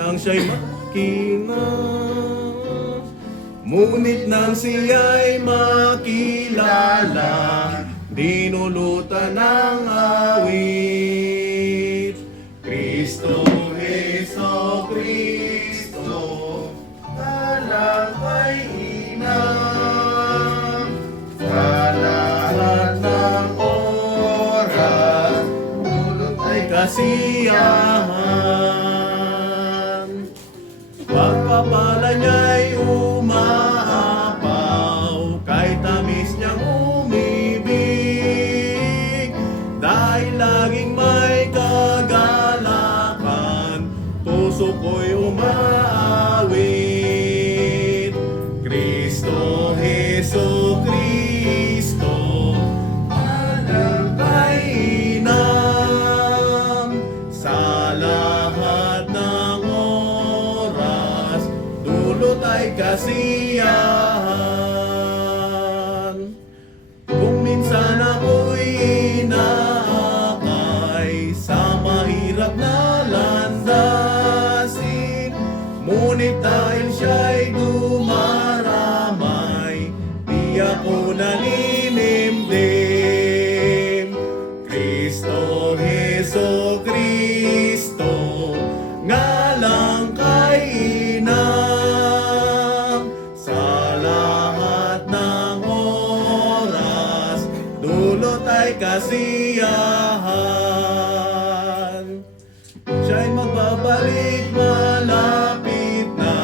nang siya'y makina. Ngunit nang siya'y makilala, dinulutan ng awit. Kristo, Heso Kristo, talakay inang. Sa lahat ng oras, dulot ay kasiyahan. Pagpapala niya'y umaapaw, kay tamis niyang umibig. Dahil laging may kagalakan, puso ko'y umaawit. Kristo, Heso Kristo, talakay inang. Sa lahat ng oras, dulot ay kasiyahan. Kung minsan ako'y inaakay sa mahirap na landasin, ngunit dahil siya'y dumaramay, di ako naninimdim. Kristo, Heso Kristo, ngalang kay inang. Sa lahat ng oras, dulot ay kasiyahan. Siya'y magbabalik malapit na,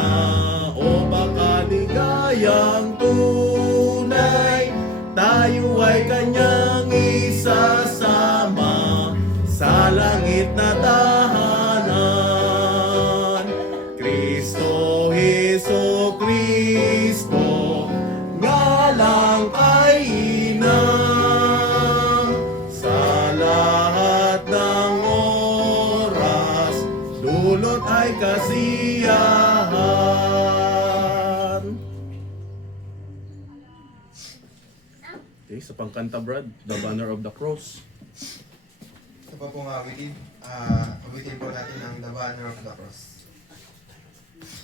o baka ligayang tunay. Tayo ay kanyang isasama sa langit na tahanan. Kristo, Heso Kristo, ngalang kay inang. Sa lahat ng oras, dulot ay kasiyahan. Okay, sa pangkanta, Brad, The Banner of the Cross. Ito pa pong awitin. Awitin po natin ang The Banner of the Cross.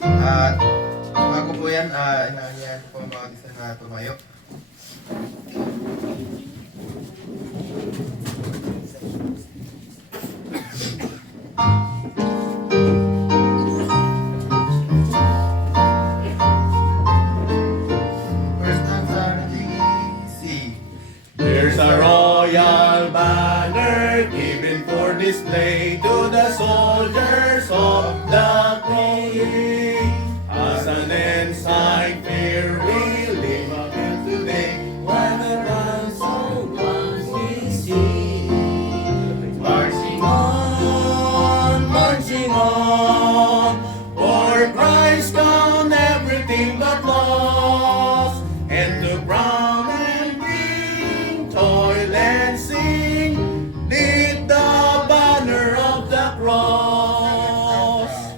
At bago po yan, inaanyahan po ang mga isa na tumayo. First stanza, C. There's a royal banner given for display to the soldiers of the King. As an ensign fair we live until today, while the ransom ones we see. Marching on, for Christ count everything but loss, and to crown and bring toil and sing, lead the banner of the cross.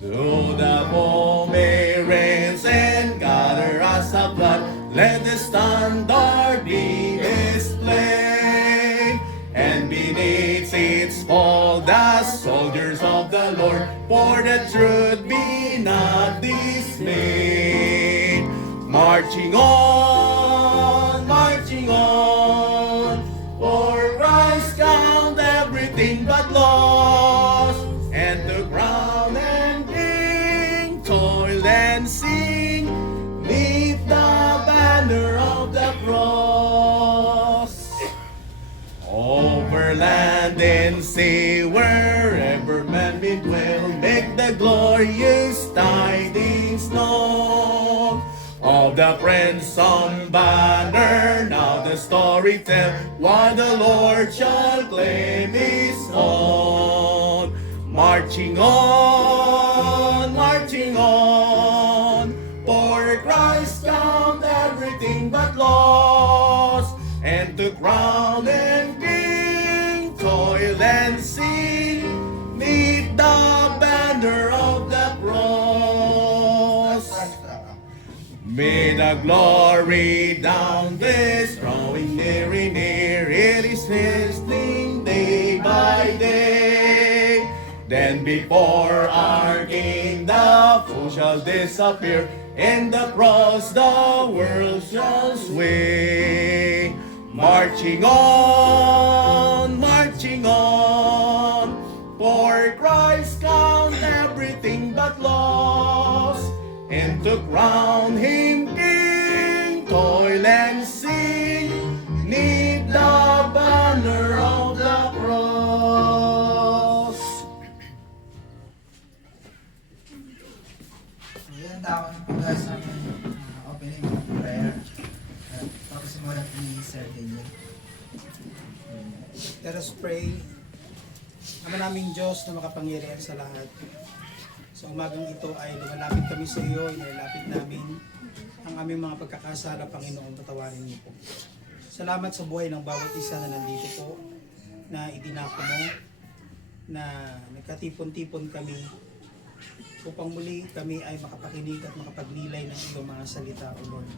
Though the pomeranz and gather us a blood, let the standard be displayed, and beneath its fall the soldiers of the Lord, for the truth be not dismayed. Marching on, for Christ count everything but loss, and to crown and bring toil and sing, neath the banner of the cross. Over land and sea, wherever man may dwell, make the glorious tidings known of the ransom banner. Now the story tell, why the Lord shall claim his own. Marching on, for Christ count everything but loss, and to crown and bring toil and sin, meet the banner of the cross. May the glory down this drawing near, it is listening day by day. Then before our our King, the foe shall disappear, and across the world shall sway. Marching on, for Christ count everything but loss, and to crown him King, toil and sing, need the banner of the cross. Ilan tao ng pag-asa sa amin, opening prayer. At tapos simulan ni Sir Daniel. Let us pray. Ama naming Diyos na makapangyarihan sa lahat. Sa umagang ito ay lumalapit kami sa iyo, inilalapit namin ang aming mga pagkakasala, Panginoon, patawarin niyo po. Salamat sa buhay ng bawat isa na nandito po, na idinako mo, na nagkatipon-tipon kami upang muli kami ay makapakinig at makapagnilay ng iyong mga salita, O Lord.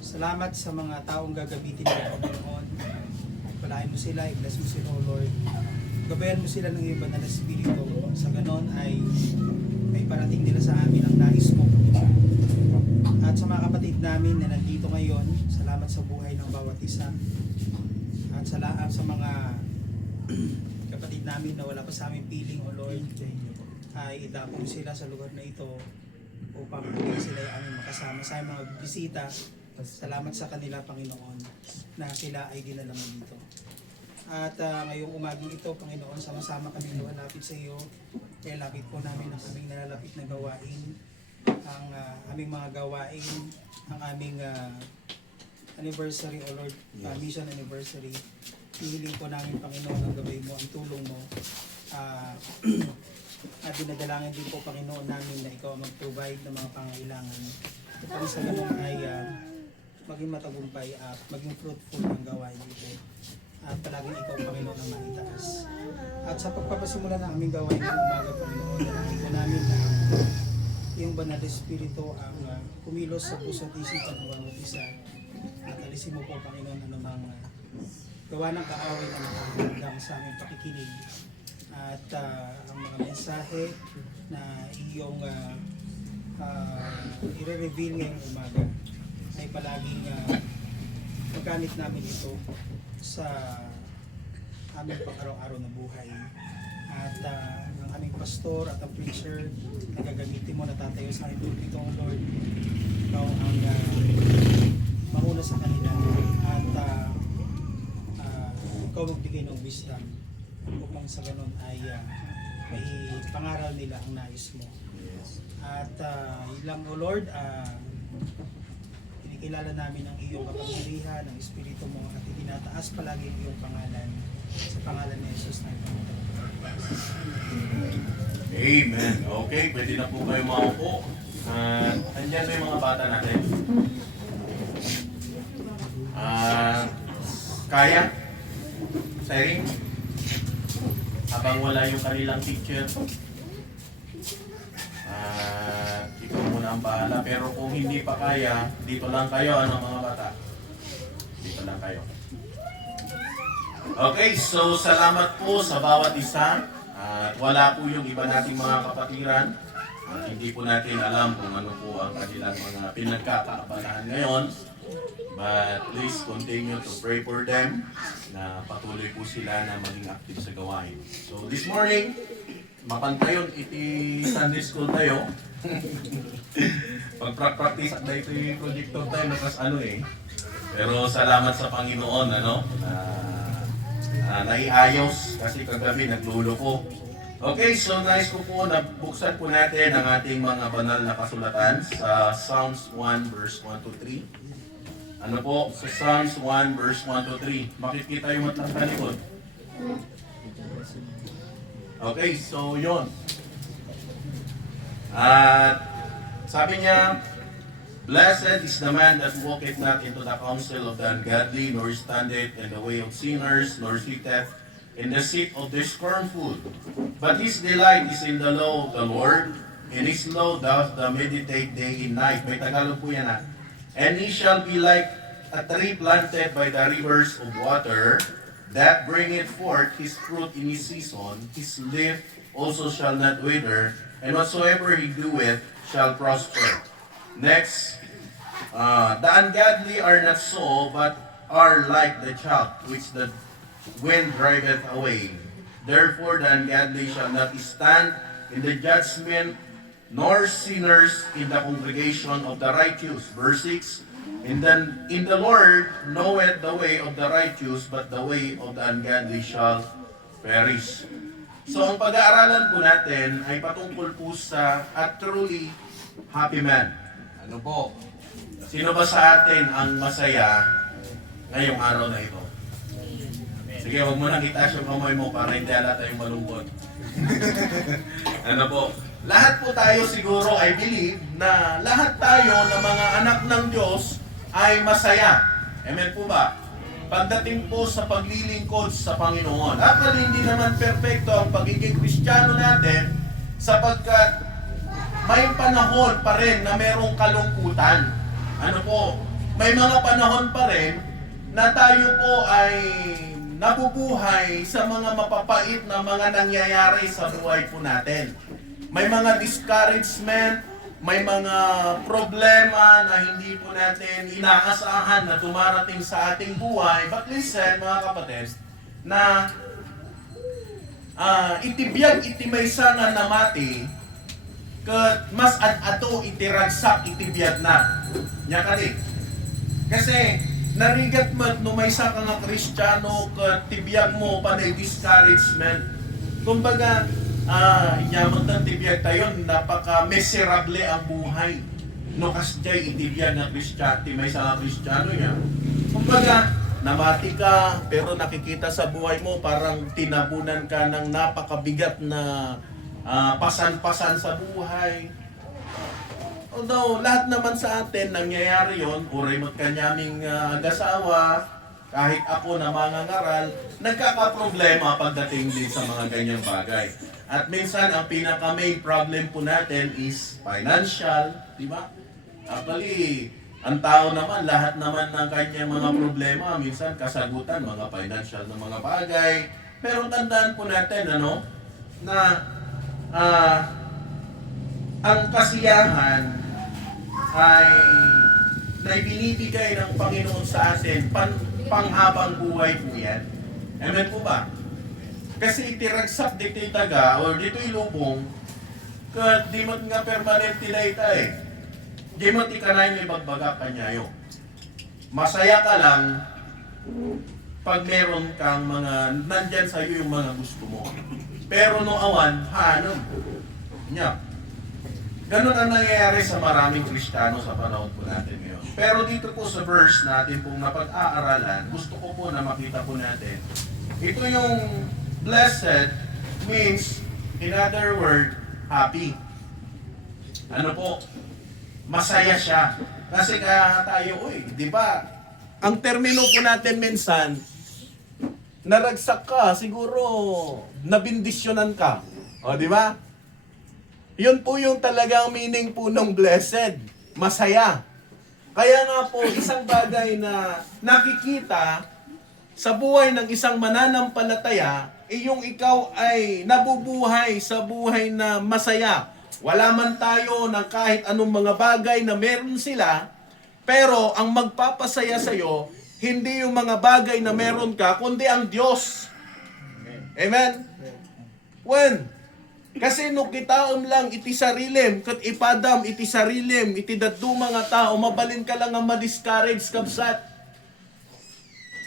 Salamat sa mga taong gagamitin mo, Panginoon. Palain mo sila, i-bless mo sila, O Lord. Gabayan mo sila ng iyong banal na Espiritu. Sa ganon ay may parating nila sa amin ang nais mo. At sa mga kapatid namin na nandito ngayon, salamat sa buhay ng bawat isa. At sa mga kapatid namin na wala pa sa aming piling, O Lord, ay idako mo sila sa lugar na ito upang sila ay aming makasama sa mga bisita. Salamat sa kanila, Panginoon, na sila ay dinala mo dito. At ngayong umaging ito, Panginoon, sama-sama kami lumalapit sa iyo. Kaya lapit po namin ang aming nalalapit na gawain, ang aming mga gawain, ang aming anniversary, O Lord, mission anniversary. Hihiling po namin, Panginoon, ang gabay mo, ang tulong mo. At dinadalangin din po, Panginoon, namin na ikaw ang mag-provide ng mga pangailangan. Upang sa ganun ay maging matagumpay at maging fruitful ang gawain ito. At palaging ikaw, Panginoon, ang maitaas. At sa pagpapasimula ng aming gawain ng umaga, Panginoon, dalangin po namin na iyong banal na Espiritu ang kumilos sa puso at isipan ng bawat isa. At alisin mo po, Panginoon, anumang gawa ng kaaway na nakahanggang sa aming pakikinig. At ang mga mensahe na iyong i-reveal ngayong umaga ay palaging magamit namin ito sa aming pang-araw-araw na buhay. At ang aming pastor at ang preacher na gagamitin mo na tatayo sa aming pulpito, O Lord, ikaw ang mauna sa kanila at ikaw magbigay ng wisdom upang sa ganun ay may pangaral nila ang nais mo. At ilang, O Lord, kinikilala namin ang iyong kapangyarihan, ang Espiritu mo, at itinataas palagi ang iyong pangalan. Sa pangalan ni Jesus na ito. Amen. Okay, pwede na po kayo maupo. Andyan na yung mga bata natin. Kaya? Siring? Habang wala yung kanilang teacher. Ikaw muna ang bahala. Pero kung hindi pa kaya, dito lang kayo, ano mga bata? Dito lang kayo. Okay, so salamat po sa bawat isa. At wala po yung iba nating mga kapatiran. At hindi po natin alam kung ano po ang kanilang mga pinagkakaabalahan ngayon. But please continue to pray for them na patuloy po sila na maging active sa gawain. So this morning, mapantayon iti Sunday School tayo. Pag-practice na ito yung projector tayo nakas Pero salamat sa Panginoon naiayos kasi kagabi naglulo ko. Okay, so nice ko po na buksan po natin ang ating mga banal na kasulatan sa Psalms 1 verse 1 to 3. Ano po? Sa Psalms 1 verse 1 to 3. Makikita yung matang talikod. Okay, so yun. At sabi niya, Blessed is the man that walketh not into the counsel of the ungodly, nor standeth in the way of sinners, nor sitteth in the seat of the scornful. But his delight is in the law of the Lord, and his law doth the meditate day and night. May Tagalog po yan And he shall be like a tree planted by the rivers of water, that bringeth forth his fruit in his season, his leaf also shall not wither, and whatsoever he doeth shall prosper. Next, the ungodly are not so, but are like the chaff which the wind driveth away. Therefore the ungodly shall not stand in the judgment, nor sinners in the congregation of the righteous. Verse 6, in the Lord knoweth the way of the righteous, but the way of the ungodly shall perish. So ang pag-aaralan po natin ay patungkol po sa a truly happy man. Ano po? Sino ba sa atin ang masaya ngayong araw na ito? Sige, huwag mo nang itaas yung kamay mo para hindi halata yung malungkot. Ano po? Lahat po tayo siguro ay believe na lahat tayo na mga anak ng Diyos ay masaya. Amen po ba? Pagdating po sa paglilingkod sa Panginoon. Actually, hindi naman perpekto ang pagiging Kristiyano natin sapagkat may panahon pa rin na merong kalungkutan. Ano po? May mga panahon pa rin na tayo po ay nabubuhay sa mga mapapait na mga nangyayari sa buhay po natin. May mga discouragement, may mga problema na hindi po natin inaasahan na dumarating sa ating buhay. But listen, mga kapatid, na itibiyag itimaysa nga namati, kat mas ato itiragsak itibiyag na. Nya kani. Kasi narigat mo no may sa ka nga Kristiyano kat tibiyag mo panay discouragement. Kumbaga, inyamot ng tibiyag tayo, napaka-miserable ang buhay. No kasjay itibiyag ng Kristiyano, may sa Kristiyano niya. Kumbaga, namati ka, pero nakikita sa buhay mo, parang tinabunan ka ng napakabigat na pasan-pasan sa buhay. Although, lahat naman sa atin, nangyayari yon, uray magkanyaming agasawa, kahit ako na mangangaral, nagkakaproblema pagdating din sa mga ganyang bagay. At minsan, ang pinaka-main problem po natin is financial, di ba? Actually, ang tao naman, lahat naman ng kanyang mga problema, minsan kasagutan, mga financial na mga bagay. Pero tandaan po natin, ano, na ang kasiyahan ay na ibinibigay ng Panginoon sa atin, panghabang buhay po yan. Amen po ba? Kasi itiragsak dito taga, or dito ilubong, kat di mat nga permanente na ita eh. Di mat ikanay may bagbaga kanyayo. Masaya ka lang pag meron kang mga, nandyan sa iyo yung mga gusto mo. Pero no awan, hanon. Nya. Ganun ang nangyayari sa maraming Kristiyano sa panahon po natin ngayon. Pero dito po sa verse natin pong napag-aaralan, gusto ko po na makita po natin, ito yung blessed means, in other word, happy. Ano po? Masaya siya. Kasi kaya tayo, di ba? Ang termino po natin minsan, naragsak ka, siguro nabindisyonan ka. O, di ba? Yun po yung talagang meaning po ng blessed. Masaya. Kaya nga po, isang bagay na nakikita sa buhay ng isang mananampalataya, yung ikaw ay nabubuhay sa buhay na masaya. Wala man tayo ng kahit anong mga bagay na meron sila, pero ang magpapasaya sa'yo, hindi yung mga bagay na meron ka, kundi ang Diyos. Amen? When? Kasi no kitaom lang iti sarilim, kat ipadam iti sarilim, iti daddu mga tao, mabalin ka lang ang madiscourage kabsat.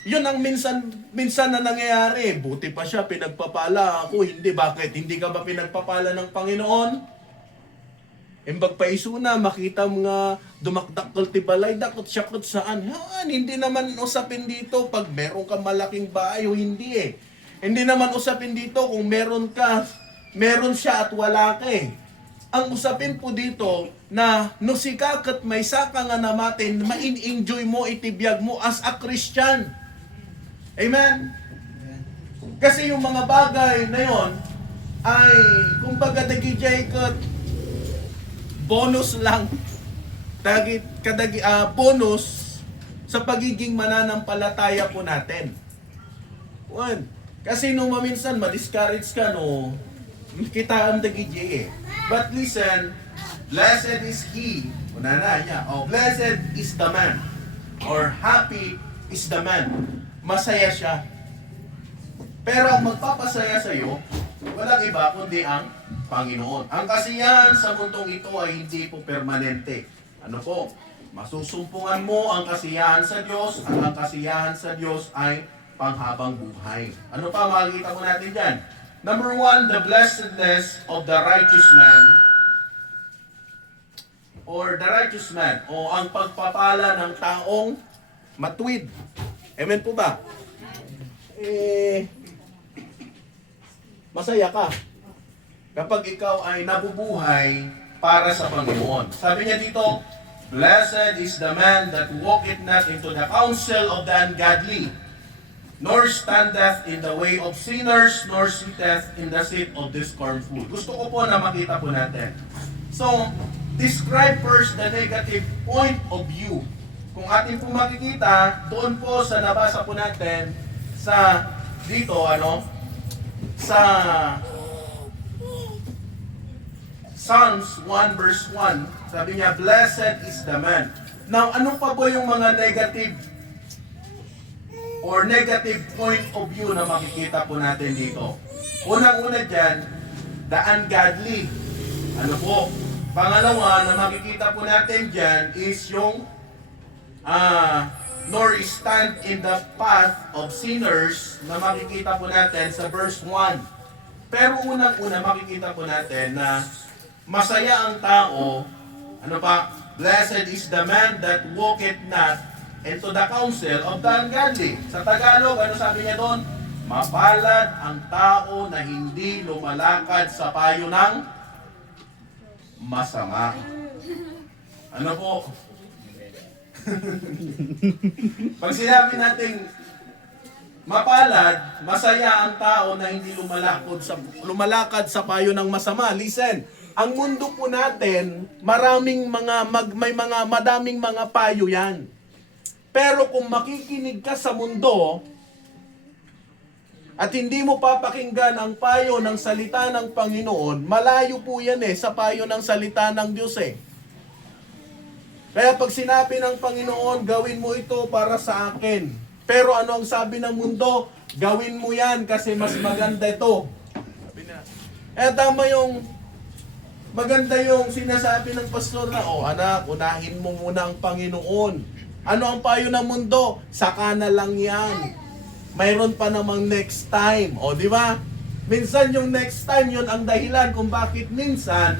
Yun ang minsan na nangyayari. Buti pa siya, pinagpapala ako. Hindi, bakit? Hindi ka ba pinagpapala ng Panginoon? Imbag pa isuna, makita mo nga dumakdakol ti balay, dakot siya kot saan. Hindi naman usapin dito pag meron ka malaking bahay o hindi eh. Hindi naman usapin dito kung meron siya at wala ka eh. Ang usapin po dito na no sikakat may saka nga namatin, main-enjoy mo, itibiyag mo as a Christian. Amen? Kasi yung mga bagay na yon ay, kumbaga dagijay kat bonus lang. Bonus sa pagiging mananampalataya po natin. One. Kasi nung maminsan, ma-discourage ka, no, kita ang dagijay eh. But listen, blessed is he. Una na niya. Oh, blessed is the man. Or happy is the man. Masaya siya. Pero ang magpapasaya sa iyo, walang iba kundi ang Panginoon. Ang kasiyahan sa mundong ito ay hindi po permanente. Ano po? Masusumpungan mo ang kasiyahan sa Diyos at ang kasiyahan sa Diyos ay panghabang buhay. Ano pa makikita mo natin dyan? Number 1, the blessedness of the righteous man or the righteous man o ang pagpapala ng taong matuwid. Amen po ba? Masaya ka kapag ikaw ay nabubuhay para sa Panginoon. Sabi niya dito, blessed is the man that walketh not into the counsel of the ungodly, nor standeth in the way of sinners, nor sitteth in the seat of the scornful. Gusto ko po na makita po natin. So, describe first the negative point of view. Kung atin po makikita, doon po sa nabasa po natin sa dito, sa Psalms 1 verse 1, sabi niya, blessed is the man. Now, ano pa po yung mga negative or negative point of view na makikita po natin dito? Unang-una dyan, the ungodly. Ano po? Pangalawa na makikita po natin dyan is yung nor stand in the path of sinners na makikita po natin sa verse 1. Pero unang-una makikita po natin na masaya ang tao, ano pa? Blessed is the man that walketh not into the counsel of the ungodly. Sa Tagalog, ano sabi niya doon? Mapalad ang tao na hindi lumalakad sa payo ng masama. Ano po? Pag sinabi natin mapalad, masaya ang tao na hindi lumalakad sa payo ng masama. Listen, ang mundo po natin, madaming mga payo yan. Pero kung makikinig ka sa mundo at hindi mo papakinggan ang payo ng salita ng Panginoon, malayo po yan sa payo ng salita ng Diyos Kaya pag sinabi ng Panginoon, gawin mo ito para sa akin. Pero ano ang sabi ng mundo? Gawin mo yan kasi mas maganda ito. Tama maganda yung sinasabi ng pastor na, anak, unahin mo muna ang Panginoon. Ano ang payo ng mundo? Saka na lang yan. Mayroon pa namang next time. Di ba? Minsan yung next time, yun ang dahilan kung bakit minsan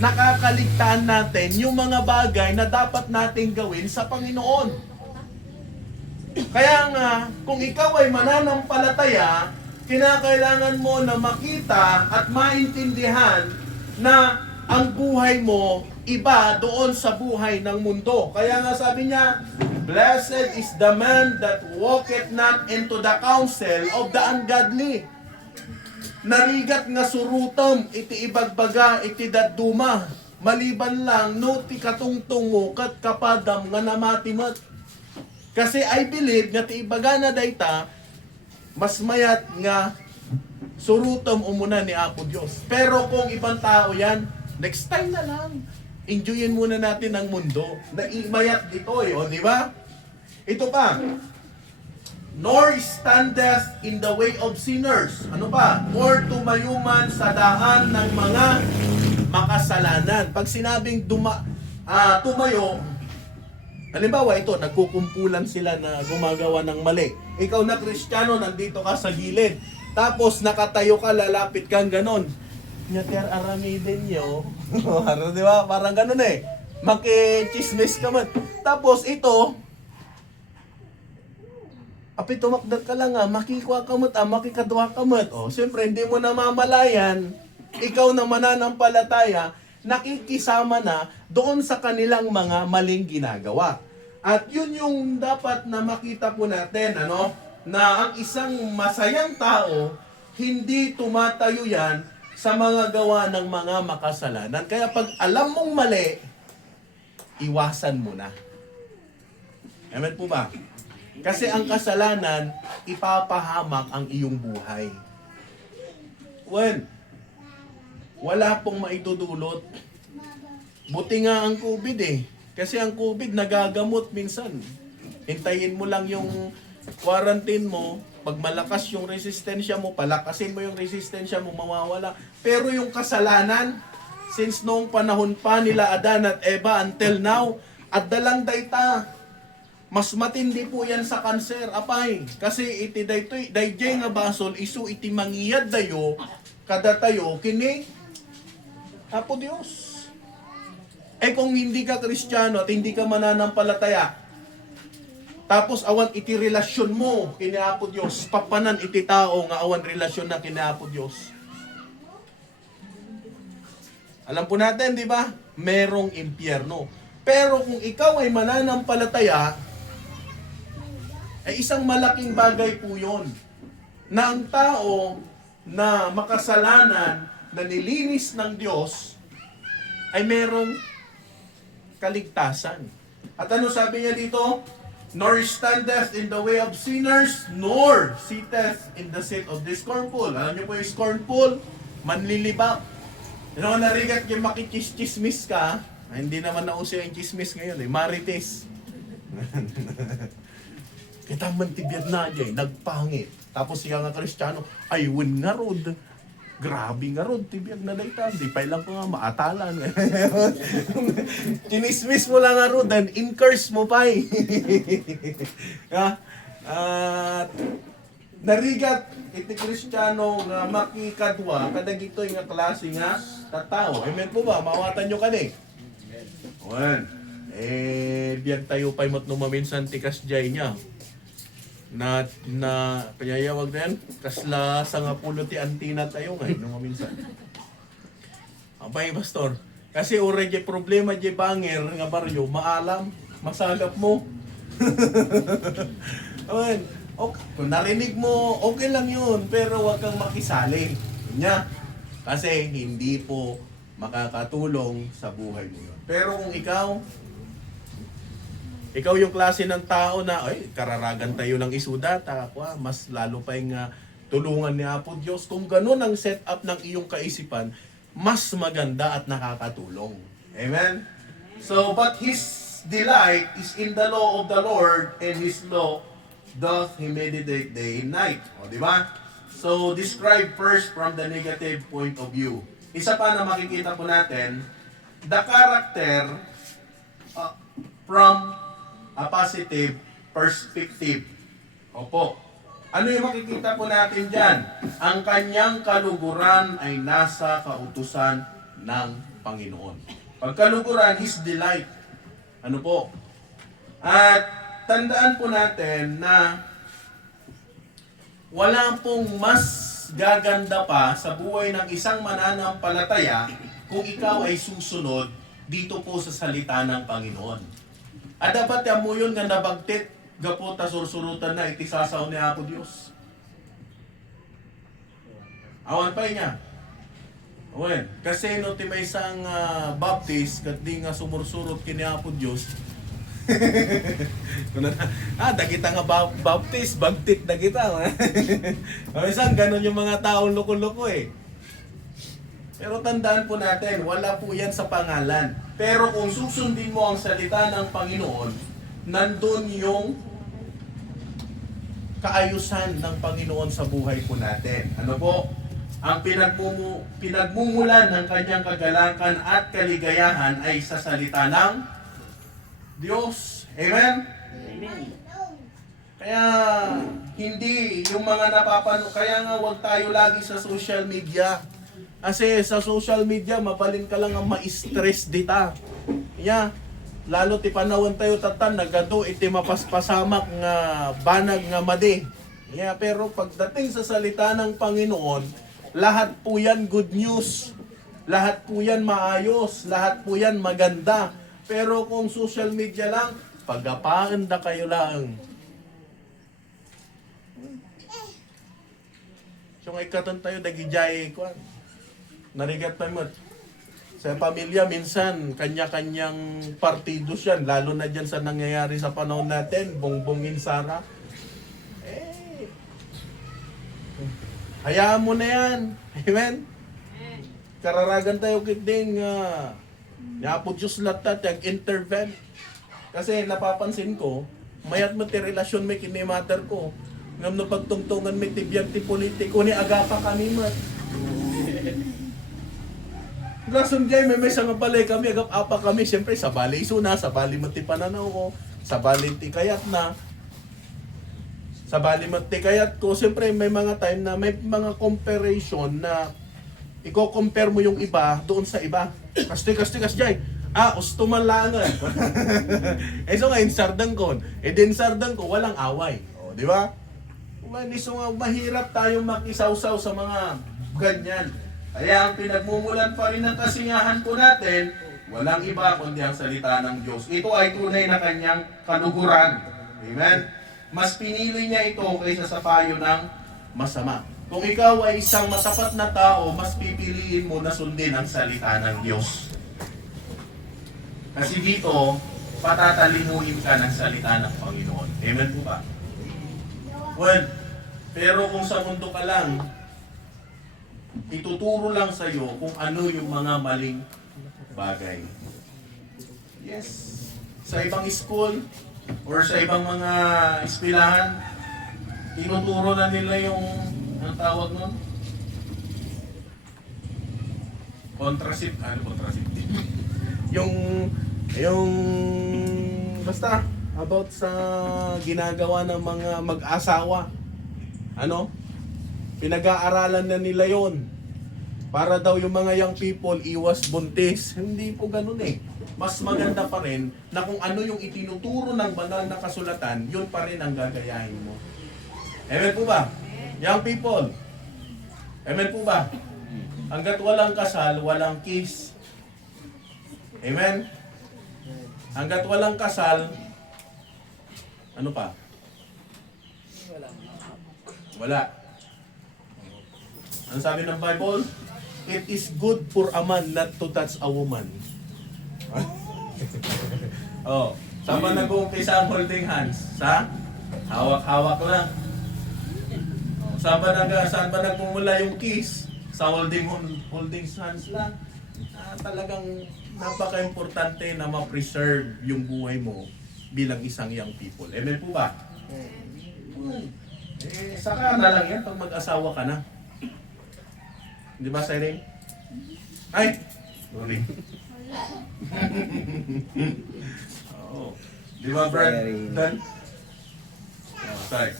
nakakaligtaan natin yung mga bagay na dapat nating gawin sa Panginoon. Kaya nga, kung ikaw ay mananampalataya, kinakailangan mo na makita at maintindihan na ang buhay mo iba doon sa buhay ng mundo. Kaya nga sabi niya, blessed is the man that walketh not into the counsel of the ungodly. Narigat nga surutom, iti ibagbaga, iti daduma. Maliban lang, no ti katungtong mo, kat kapadam nga namatimat. Kasi I believe nga ti ibaga na dayta, mas mayat nga surutom umuna ni Apo Diyos. Pero kung ibang tao yan, next time na lang. Enjoyin muna natin ang mundo. Naimayat dito di ba? Ito pa. Nor standeth in the way of sinners. Ano pa? Or tumayuman sa daan ng mga makasalanan. Pag sinabing tumayo, halimbawa ito, nagkukumpulan sila na gumagawa ng mali. Ikaw na Kristiyano, nandito ka sa gilid. Tapos nakatayo ka, lalapit kang ganon. Nyater aramidin nyo. Di ba? Parang ganon makichismis ka man. Tapos ito, api tumakdat ka lang makikuha ka mat, makikadwa ka mat. Siyempre, hindi mo namamalayan, ikaw na mananampalataya, nakikisama na doon sa kanilang mga maling ginagawa. At yun yung dapat na makita po natin, na ang isang masayang tao, hindi tumatayo yan sa mga gawa ng mga makasalanan. Kaya pag alam mong mali, iwasan mo na. Amen po ba? Kasi ang kasalanan, ipapahamak ang iyong buhay. wala pong maidudulot. Buti nga ang COVID eh. Kasi ang COVID nagagamot minsan. Hintayin mo lang yung quarantine mo. Pag malakas yung resistensya mo, palakasin mo yung resistensya mo, mawawala. Pero yung kasalanan, since noong panahon pa nila Adan at Eva until now, at dalang dayta, mas matindi po yan sa kanser, apay. Kasi iti dayjay nga basol, isu iti mangiyad dayo, kada tayo, kini, Apo Diyos. Eh kung hindi ka Kristiyano at hindi ka mananampalataya, tapos awan iti relasyon mo kini Apo Diyos, papanan iti tao nga awan relasyon na kini Apo Diyos. Alam po natin, di ba? Merong impyerno. Pero kung ikaw ay mananampalataya, ay isang malaking bagay po yun. Na ang tao na makasalanan, na nilinis ng Diyos, ay merong kaligtasan. At ano sabi niya dito? Nor standeth in the way of sinners, nor sitteth in the seat of the scornful. Alam niyo po yung scornful? Manlilibak. Yung mga narigat yung makikis-chismis ka, hindi naman nauso yung chismis ngayon eh, marites. Kita man tibiyad na dyan, nagpangit. Tapos siya nga Kristiyano, ay win nga rod. Grabe nga rod, tibiyag na dayta. Di pa ilang ko nga maatalan. Chinismis mo lang nga rod, then in-curse mo pa eh. At narigat iti Kristiyano nga makikadwa, kadag ito nga klase nga tatao. Amen po ba? Mawatan nyo ka ni. Awan. Biyag tayo pa'y matnumaminsan tikas jay niya. Na kayayawag na yan, kasla sa nga pulo ti antina tayo ngayon nung minsan. Abay, pastor, kasi ore jay problema jay banger nga baryo, maalam, masagap mo. Ayan, okay, kung narinig mo, okay lang yun, pero wag kang makisali. Nya, kasi hindi po makakatulong sa buhay mo yun. Pero kung ikaw yung klase ng tao na, ay, kararagan tayo ng isudata, mas lalo pa yung tulungan ni Apo Diyos. Kung ganun ang setup ng iyong kaisipan, mas maganda at nakakatulong. Amen? So, but his delight is in the law of the Lord, and his law doth he meditate day and night. O, di ba? So, describe first from the negative point of view. Isa pa na makikita po natin, the character from a positive perspective. Opo. Ano yung makikita po natin dyan? Ang kanyang kaluguran ay nasa kautusan ng Panginoon. Pagkaluguran, his delight. Ano po? At tandaan po natin na wala pong mas gaganda pa sa buhay ng isang mananampalataya kung ikaw ay susunod dito po sa salita ng Panginoon. At dapat mo yun nga nabagtit, gapo ta sursurutan na itisasaw ni Apo Diyos. Awan pa niya. Awan. Kasi no ti may isang baptist, kat di nga sumursurot kini Apo Diyos. Dagita nga baptist, bagtit dagita. Isang ganun yung mga taong loko-loko eh. Pero tandaan po natin, wala po yan sa pangalan. Pero kung susundin mo ang salita ng Panginoon, nandun yung kaayusan ng Panginoon sa buhay po natin. Ano po? Ang pinagmumulan ng kanyang kagalakan at kaligayahan ay sa salita ng Diyos. Amen? Amen. Kaya hindi yung mga kaya nga huwag tayo lagi sa social media. Kasi sa social media, mabalin ka lang ang ma-stress dita. Yeah. Lalo ti panawon tayo tatan, nagado iti mapaspasamak nga banag nga madi. Yeah, pero pagdating sa salita ng Panginoon, lahat po yan good news. Lahat po yan maayos. Lahat po yan maganda. Pero kung social media lang, pagapaan da kayo lang. So ngay katon tayo, dagijay ko. Narigat tayo mo. Sa pamilya, minsan, kanya-kanyang partido siya. Lalo na dyan sa nangyayari sa panahon natin, bongbongin Sara. Hayaan mo na yan. Amen? kararagan tayo kit din nga yapod Diyos lahat intervene. Kasi napapansin ko, mayat mo ti relasyon may kini mother ko. Ngam no pagtungtungan may tibiyag ti politiko ni agapa kami mat. Lason jay may nga balay kami agap apa kami siyempre sa balay suna, sa bali mo ti pananaw ko, sa bali ti kayat na. Sa bali mo ti kayat ko, siyempre may mga time na may mga comparison na i-compare mo yung iba doon sa iba. Kasti jay. Usto man lang. So nga insardang kon. Din sardang ko walang away. O, di ba? So nga mahirap tayong makisawsaw sa mga ganyan. Kaya ang pinagmumulan pa rin ng kasingahan po natin, walang iba kundi ang salita ng Diyos. Ito ay tunay na kanyang kaluguran. Amen? Mas pinili niya ito kaysa sa payo ng masama. Kung ikaw ay isang matapat na tao, mas pipiliin mo na sundin ang salita ng Diyos. Kasi dito, patatalimuhin ka ng salita ng Panginoon. Amen po ba? Well, pero kung sa mundo ka lang, ituturo lang sa iyo kung ano yung mga maling bagay. Yes. Sa ibang school or sa ibang mga eskwelahan, tinuturo na nila yung ang tawag nun? Contraceptive. yung basta about sa ginagawa ng mga mag-asawa. Pinag-aaralan na nila yon para daw yung mga young people iwas buntis. Hindi po ganun eh. Mas maganda pa rin na kung ano yung itinuturo ng banal na kasulatan, yun pa rin ang gagayahin mo. Amen po ba? Young people, amen po ba? Hanggat walang kasal, walang kiss. Amen? Hanggat walang kasal, ano pa? Wala. Ano sabi ng Bible? It is good for a man not to touch a woman. Saan ba nag-uumpisa ang holding hands? Sa hawak-hawak lang. Saan ba nagmumula yung kiss? Sa holding hands lang. Talagang napaka-importante na ma-preserve yung buhay mo bilang isang young people. Amen po ba? Saka na lang yan pag mag-asawa ka na. Di ba, Siring? Ay! Sorry. Oo. Di ba, Brad? Dan? Sorry.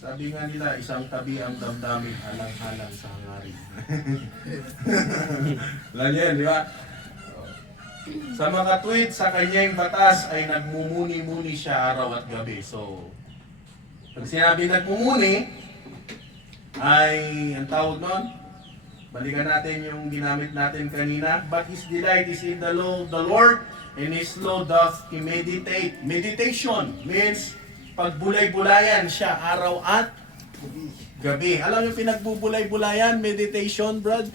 Sabi nga nila, isang tabi ang damdamin, halang-halang sa hangarin. Alam niyo yun, di ba? Sa mga tweet sa kanyang batas ay nagmumuni-muni siya araw at gabi. So, pag sinabi nagmumuni, ay, ang tawag nun, balikan natin yung ginamit natin kanina. But his delight is in the law of the Lord, and his law doth he meditate. Meditation means pagbulay-bulayan siya araw at gabi. Alam yung pinagbubulay-bulayan, meditation, Brad?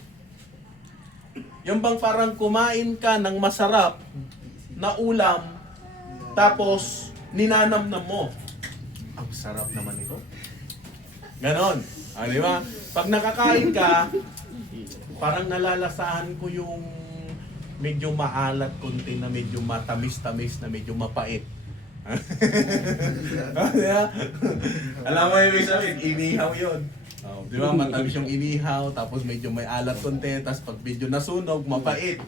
Yung bang parang kumain ka ng masarap na ulam, tapos ninanamnam mo. Ang sarap naman ito. Ganon. Di ba? Pag nakakain ka, parang nalalasahan ko yung medyo maalat konti na medyo matamis-tamis na medyo mapait. Alam mo yung ibig sabihin, inihaw yun. Di ba, matamis yung inihaw, tapos medyo may alat konti, tapos pag medyo nasunog, mapait.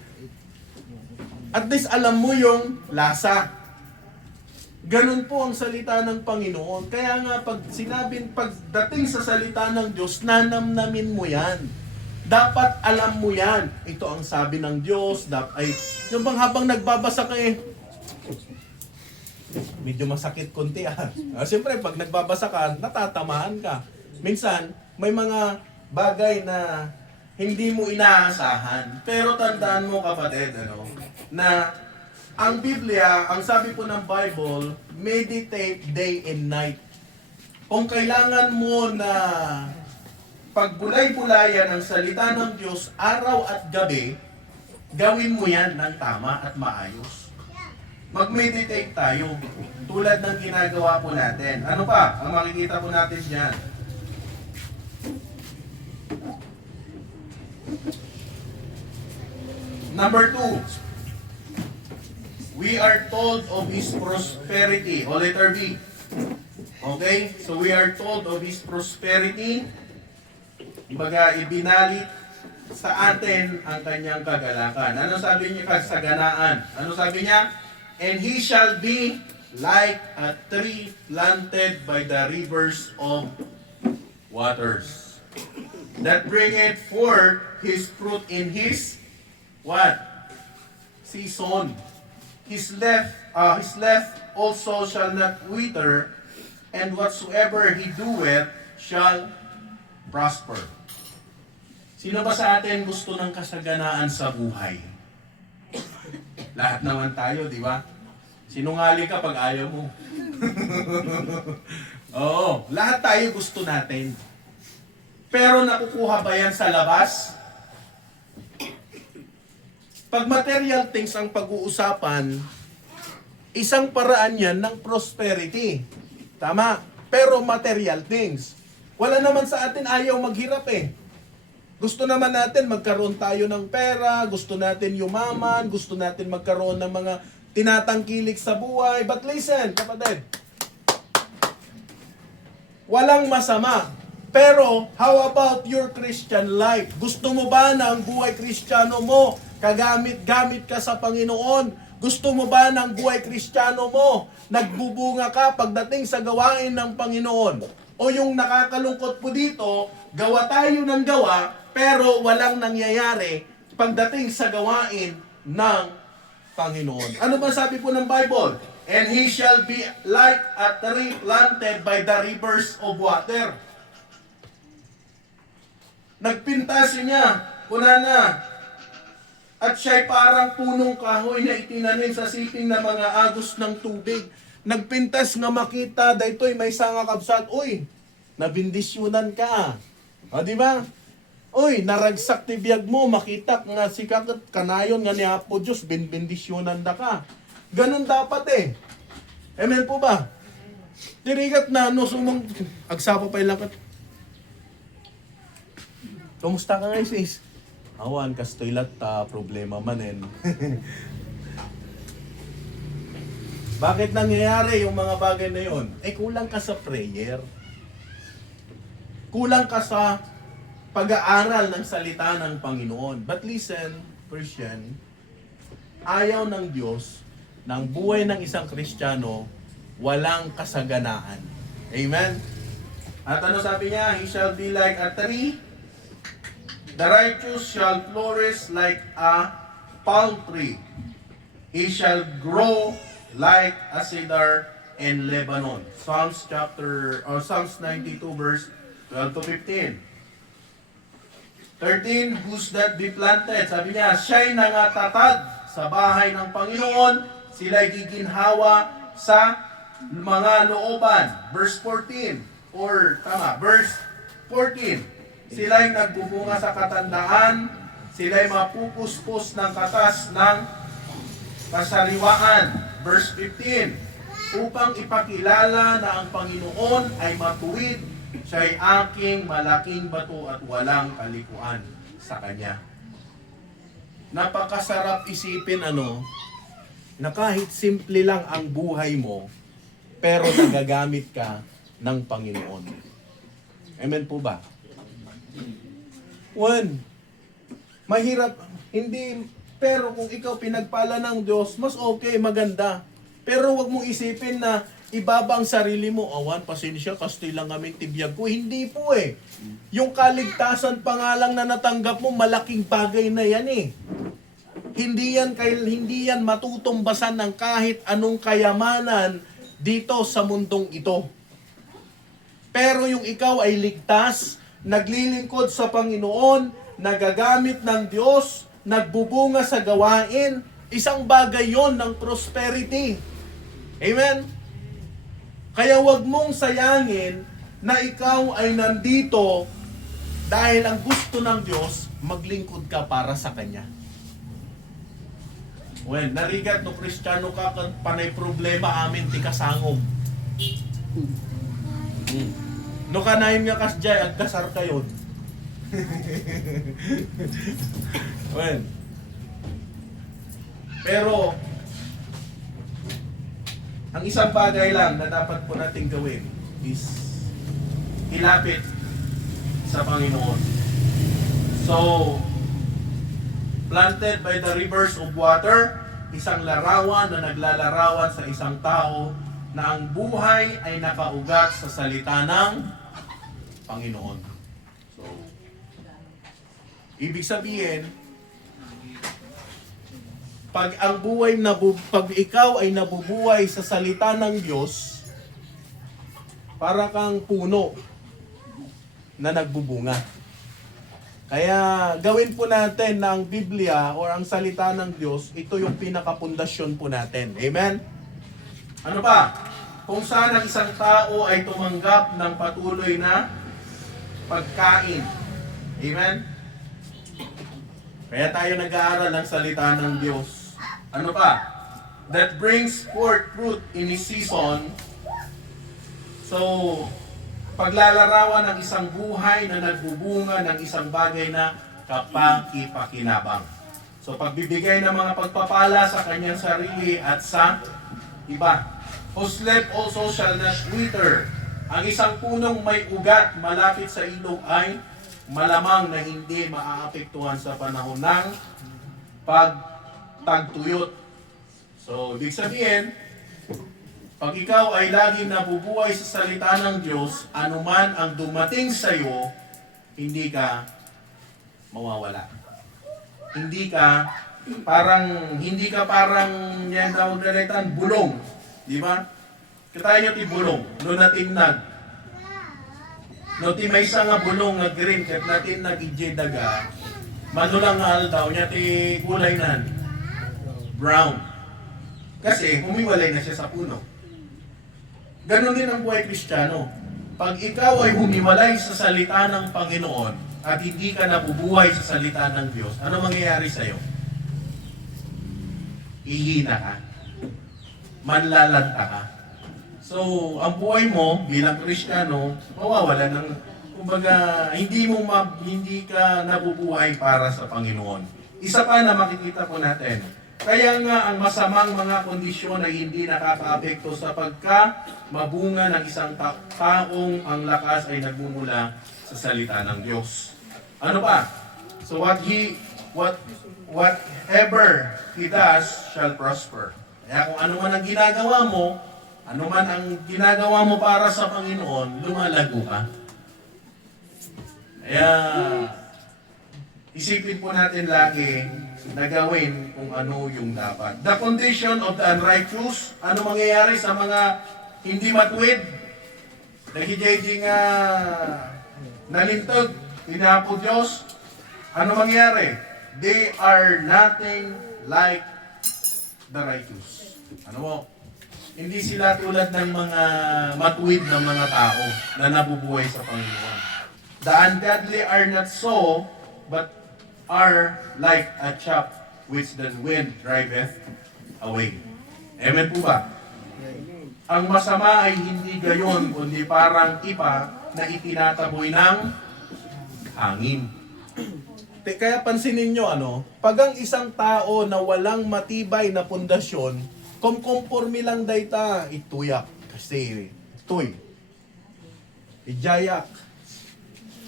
At least alam mo yung lasa. Ganun po ang salita ng Panginoon. Kaya nga pagdating sa salita ng Diyos, nanamnamin mo yan. Dapat alam mo yan. Ito ang sabi ng Diyos. Yung bang habang nagbabasa ka medyo masakit konti Siyempre, pag nagbabasa ka, natatamaan ka. Minsan, may mga bagay na hindi mo inaasahan. Pero tandaan mo, kapatid, na ang Biblia, ang sabi po ng Bible, meditate day and night. Kung kailangan mo na pagbulay-bulayan ang salita ng Diyos araw at gabi, gawin mo yan ng tama at maayos. Mag-meditate tayo tulad ng ginagawa po natin. Ano pa ang makikita po natin dyan? Number 2, we are told of His prosperity. O letter B. Okay? So we are told of His prosperity. Kumbaga, ibinalit sa atin ang kanyang kagalakan. Ano sabi niya? Kasaganaan. Ano sabi niya? And he shall be like a tree planted by the rivers of waters, that bringeth forth his fruit in his what? Season. His left also shall not wither, and whatsoever he doeth shall prosper. Sino ba sa atin gusto ng kasaganaan sa buhay? Lahat naman tayo, di ba? Sinungaling ka pag ayaw mo. Oo, lahat tayo gusto natin. Pero nakukuha ba yan sa labas? Pag material things ang pag-uusapan, isang paraan yan ng prosperity. Tama? Pero material things. Wala naman sa atin ayaw maghirap eh. Gusto naman natin magkaroon tayo ng pera, gusto natin yumaman, gusto natin magkaroon ng mga tinatangkilik sa buhay. But listen, kapatid, walang masama. Pero, how about your Christian life? Gusto mo ba na ang buhay Kristiyano mo, kagamit-gamit ka sa Panginoon? Gusto mo ba na ang buhay Kristiyano mo, nagbubunga ka pagdating sa gawain ng Panginoon? O yung nakakalungkot po dito, gawa tayo ng gawa, pero walang nangyayari pagdating sa gawain ng Panginoon. Ano ba sabi po ng Bible? And he shall be like a tree planted by the rivers of water. Nagpintas niya, kunana, at siya'y parang punong kahoy na itinanim sa siping ng mga agos ng tubig. Nagpintas nga makita, daytoy may sanga kabsat, uy, nabindisyonan ka. O, di ba? Uy, naragsak ti biyag mo, makita nga si kakat kanayon nga ni Apo Diyos, binbindisyonan na ka. Ganun dapat eh. Amen po ba? Tirigat na, no, sumang, agsapa pa ilang kat. Kumusta ka nga, sis? Awan, kastoylat ta, problema manen. Bakit nangyayari yung mga bagay na yun? Eh, kulang ka sa prayer. Kulang ka sa pag-aaral ng salita ng Panginoon. But listen, Christian, ayaw ng Diyos ng buhay ng isang Kristiyano walang kasaganaan. Amen? At ano sabi niya? He shall be like a tree. The righteous shall flourish like a palm tree. He shall grow like a cedar in Lebanon. Psalms 92 verse 12 to 15. 13, whose that be planted? Sabi niya, siya'y nangatatag sa bahay ng Panginoon, sila'y giginhawa sa mga looban. Verse 14, verse 14, sila'y nagbubunga sa katandaan, sila'y mapupuspos ng katas ng kasariwaan. Verse 15, upang ipakilala na ang Panginoon ay matuwid, siya'y aking malaking bato at walang kalikuan sa Kanya. Napakasarap isipin na kahit simple lang ang buhay mo, pero nagagamit ka ng Panginoon. Amen po ba? One, mahirap, pero kung ikaw pinagpala ng Diyos, mas okay, maganda. Pero wag mong isipin na ibaba ang sarili mo, awan, pasensya, kastoy lang kami tibiyag ko. Hindi po eh. Yung kaligtasan pa nga lang na natanggap mo, malaking bagay na yan eh. Hindi yan matutumbasan ng kahit anong kayamanan dito sa mundong ito. Pero yung ikaw ay ligtas, naglilingkod sa Panginoon, nagagamit ng Diyos, nagbubunga sa gawain, isang bagay yon ng prosperity. Amen? Kaya wag mong sayangin na ikaw ay nandito dahil ang gusto ng Diyos, maglingkod ka para sa Kanya. Well, narigat no Kristiyano ka, panay problema amin ti kasangom. No kanahin nga kasjay, agkasar kayon. Well, pero, ang isang bagay lang na dapat po nating gawin is ilapit sa Panginoon. So, planted by the rivers of water, isang larawan na naglalarawan sa isang tao na ang buhay ay nakaugat sa salita ng Panginoon. So, ibig sabihin, pag ikaw ay nabubuhay sa salita ng Diyos, para kang puno na nagbubunga. Kaya gawin po natin na ang Biblia o ang salita ng Diyos, ito yung pinakapundasyon po natin. Amen? Ano pa? Kung saan ang isang tao ay tumanggap ng patuloy na pagkain. Amen? Kaya tayo nag-aaral ng salita ng Diyos. Ano pa? That brings forth fruit in its season. So, paglalarawan ng isang buhay na nagbubunga ng isang bagay na kapakipakinabang. So, pagbibigay ng mga pagpapala sa kanyang sarili at sa iba. Whose leaf also shall not wither. Ang isang punong may ugat malapit sa ilog ay malamang na hindi maaapektuhan sa panahon ng pagtagtuyot. So, ibig sabihin, pag ikaw ay laging nabubuhay sa salita ng Diyos, anuman ang dumating sa iyo, hindi ka mawawala. Hindi ka parang yan daw dalitan bulong, di ba? Katayo nyo ti bulong, no natinag. No ti may isa nga bulong nga green, kat natin nag-ije daga, manulangal daw niya ti kulay nan, brown. Kasi humiwalay na siya sa puno. Ganon din ang buhay Kristiyano. Pag ikaw ay humiwalay sa salita ng Panginoon at hindi ka nabubuhay sa salita ng Diyos, ano mangyayari sa'yo? Ihina ka. Manlalanta ka. So, ang buhay mo bilang Kristiyano, mawawala ng, kumbaga, hindi ka nabubuhay para sa Panginoon. Isa pa na makikita po natin, kaya nga ang masamang mga kondisyon ay hindi nakakaapekto sa pagka-mabunga ng isang taong ang lakas ay nagmumula sa salita ng Diyos. Ano pa? So whatever he does shall prosper. Kaya kung ano man ang ginagawa mo para sa Panginoon, lumalago ka. Kaya isipin po natin lagi na gawin kung ano yung dapat. The condition of the unrighteous, ano mangyayari sa mga hindi matuwid? Naghijayding nalintog, tinapo Diyos, ano mangyayari? They are nothing like the righteous. Ano mo? Hindi sila tulad ng mga matuwid ng mga tao na nabubuhay sa Panginoon. The ungodly are not so, but are like a chaff which the wind driveth away. Amen po ba? Ang masama ay hindi gayon, kundi parang ipa na itinataboy ng hangin. Kaya pansinin nyo, pag ang isang tao na walang matibay na pundasyon, kumkonforme lang dayta, ituyak. Kasi, itoy. Ijayak.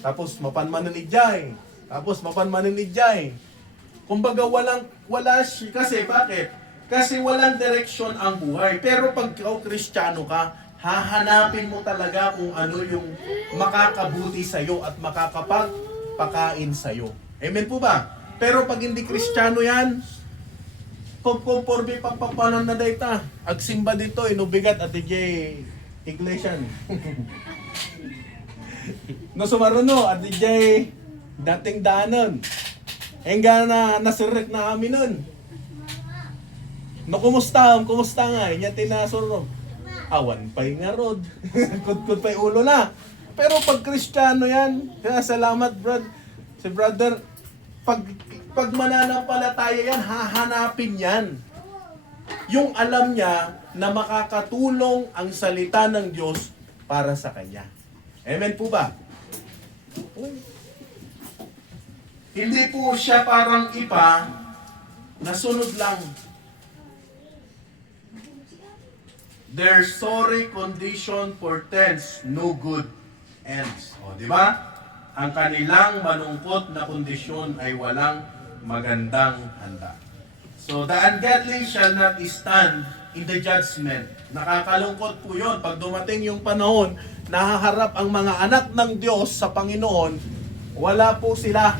Tapos, mapanmanan ijay. Tapos mapanmanin ni Jai. Kumbaga wala siya. Kasi bakit? Kasi walang direksyon ang buhay. Pero pag ikaw Kristiyano ka, hahanapin mo talaga kung ano yung makakabuti sa'yo at makakapagpakain sa'yo. Amen po ba? Pero pag hindi Kristiyano yan, kumporme pagpapanan na dayta. Agsimba dito, inubigat at ijay iglesia. No sumaruno at ijay dating daanon. Engga na nasirek na kami nun. No, kumusta nga? Inya tinasuro. Awan pa'y nga rod. Kudkud pa'y ulo na. Pero pag Kristiyano yan, kaya salamat si brother, pag mananampalataya yan, hahanapin yan. Yung alam niya na makakatulong ang salita ng Diyos para sa kanya. Amen po ba? Hindi po siya parang ipa na sunod lang. Their sorry condition portends no good ends. O, di ba? Ang kanilang malungkot na kondisyon ay walang magandang handa. So, the ungodly shall not stand in the judgment. Nakakalungkot po yun. Pag dumating yung panahon, nahaharap ang mga anak ng Diyos sa Panginoon, wala po sila.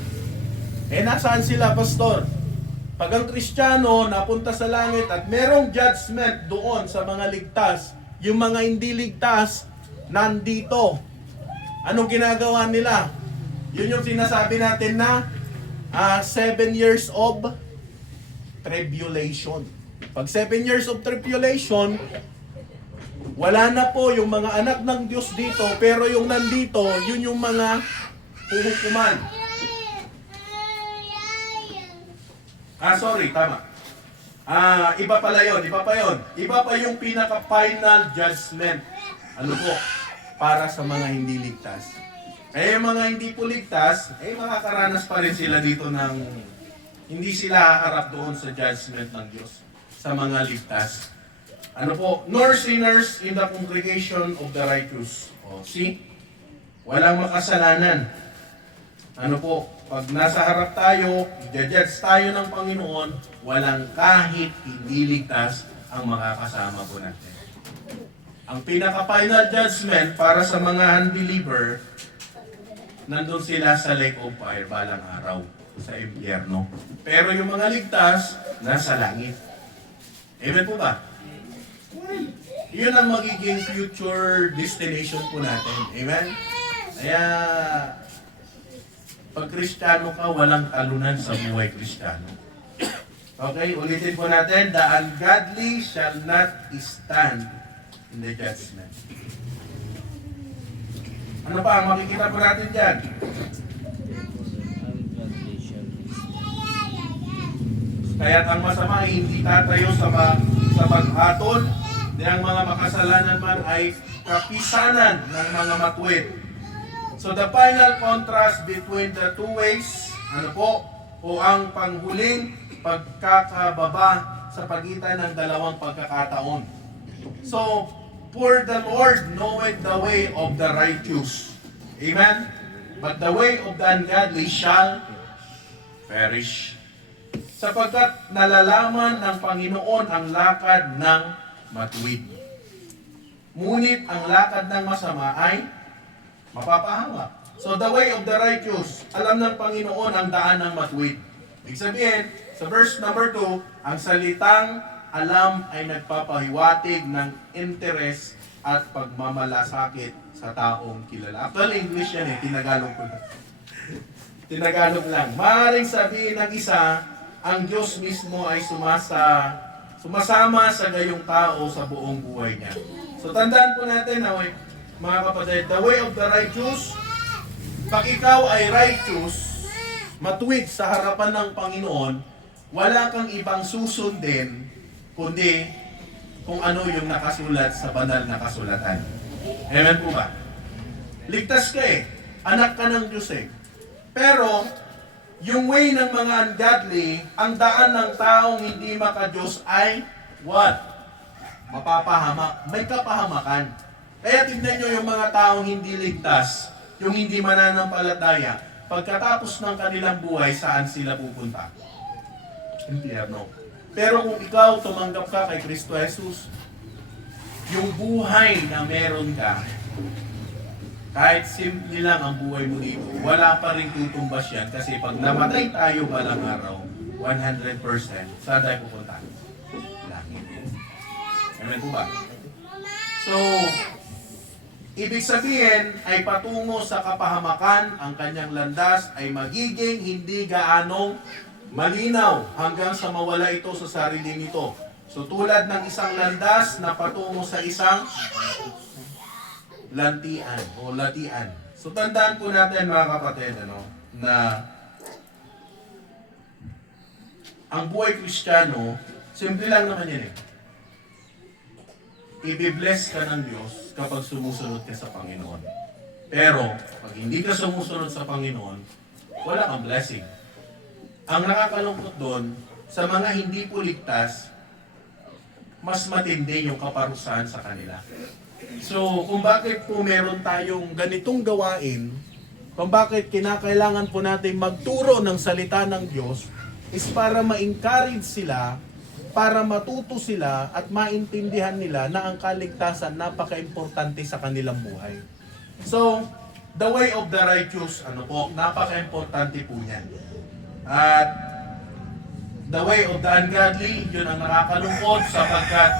Eh, nasaan sila, pastor? Pag ang Kristiyano napunta sa langit at merong judgment doon sa mga ligtas, yung mga hindi ligtas, nandito. Anong ginagawa nila? Yun yung sinasabi natin na 7 years of tribulation. Pag 7 years of tribulation, wala na po yung mga anak ng Diyos dito, pero yung nandito, yun yung mga huhukuman. Tama. Iba pala yun, iba pa yun. Iba pa yung pinaka-final judgment. Ano po? Para sa mga hindi ligtas. Kaya yung mga hindi po ligtas, makakaranas pa rin sila dito ng hindi sila haharap doon sa judgment ng Diyos sa mga ligtas. Ano po? Nor sinners in the congregation of the righteous. O, see? Walang makasalanan. Ano po? Pag nasa harap tayo, i-judge tayo ng Panginoon, walang kahit hindi ligtas ang makakasama po natin. Ang pinaka-final judgment para sa mga unbeliever, nandun sila sa lake of fire balang araw, sa impyerno. Pero yung mga ligtas, nasa langit. Amen po ba? Yun ang magiging future destination po natin. Amen? Kaya, pag Kristiyano ka, walang talunan sa buhay Kristiyano. Okay, ulitin po natin. The ungodly shall not stand in the judgment. Ano pa ang makikita po natin dyan? Kaya't ang masama ay hindi tatayo sa paghatol, na ang mga makasalanan man ay kapisanan ng mga matuwid. So the final contrast between the two ways, ano po, o ang panghuling pagkakababa sa pagitan ng dalawang pagkakataon. So, for the Lord knoweth the way of the righteous. Amen? But the way of the ungodly shall perish. Sapagkat nalalaman ng Panginoon ang lakad ng matuwid. Ngunit ang lakad ng masama ay mapapahamak. So the way of the righteous, alam ng Panginoon ang daan ng matuwid. Ibig sabihin, sa verse number 2, ang salitang alam ay nagpapahiwatig ng interes at pagmamalasakit sa taong kilala. Actually, English yan tinagalog ko lang. Tinagalog lang. Maaaring sabihin ng isa, ang Diyos mismo ay sumasama sa gayong tao sa buong buhay niya. So tandaan po natin na mga kapatid, the way of the righteous, pag ikaw ay righteous, matuwid sa harapan ng Panginoon, wala kang ibang susundin, kundi kung ano yung nakasulat sa banal na kasulatan. Amen po ba? Ligtas ka anak ka ng Diyos Pero, yung way ng mga ungodly, ang daan ng taong hindi maka-Diyos ay what? Mapapahamak. May kapahamakan. Kaya tignan nyo yung mga taong hindi ligtas, yung hindi mananampalataya, pagkatapos ng kanilang buhay, saan sila pupunta? Impyerno. Pero kung ikaw tumanggap ka kay Kristo Jesus, yung buhay na meron ka, kahit simple lang ang buhay mo dito, wala pa rin tutumbas yan kasi pag namatay tayo balang araw, 100%, saan tayo pupunta? Langit. Amen po ba? So, ibig sabihin ay patungo sa kapahamakan, ang kanyang landas ay magiging hindi gaanong malinaw hanggang sa mawala ito sa sarili nito. So tulad ng isang landas na patungo sa isang lantian o latian. So tandaan po natin mga kapatid na ang buhay Kristiyano, simple lang naman yan Ibi-bless ka ng Diyos kapag sumusunod ka sa Panginoon. Pero, pag hindi ka sumusunod sa Panginoon, wala kang blessing. ang nakakalungkot doon, sa mga hindi po ligtas, mas matindi yung kaparusahan sa kanila. So, kung bakit po meron tayong ganitong gawain, kung bakit kinakailangan po natin magturo ng salita ng Diyos, is para ma-encourage sila, para matuto sila at maintindihan nila na ang kaligtasan napaka-importante sa kanilang buhay. So, the way of the righteous, napaka-importante po niyan. At the way of the ungodly, yun ang nakakalungkot sapagkat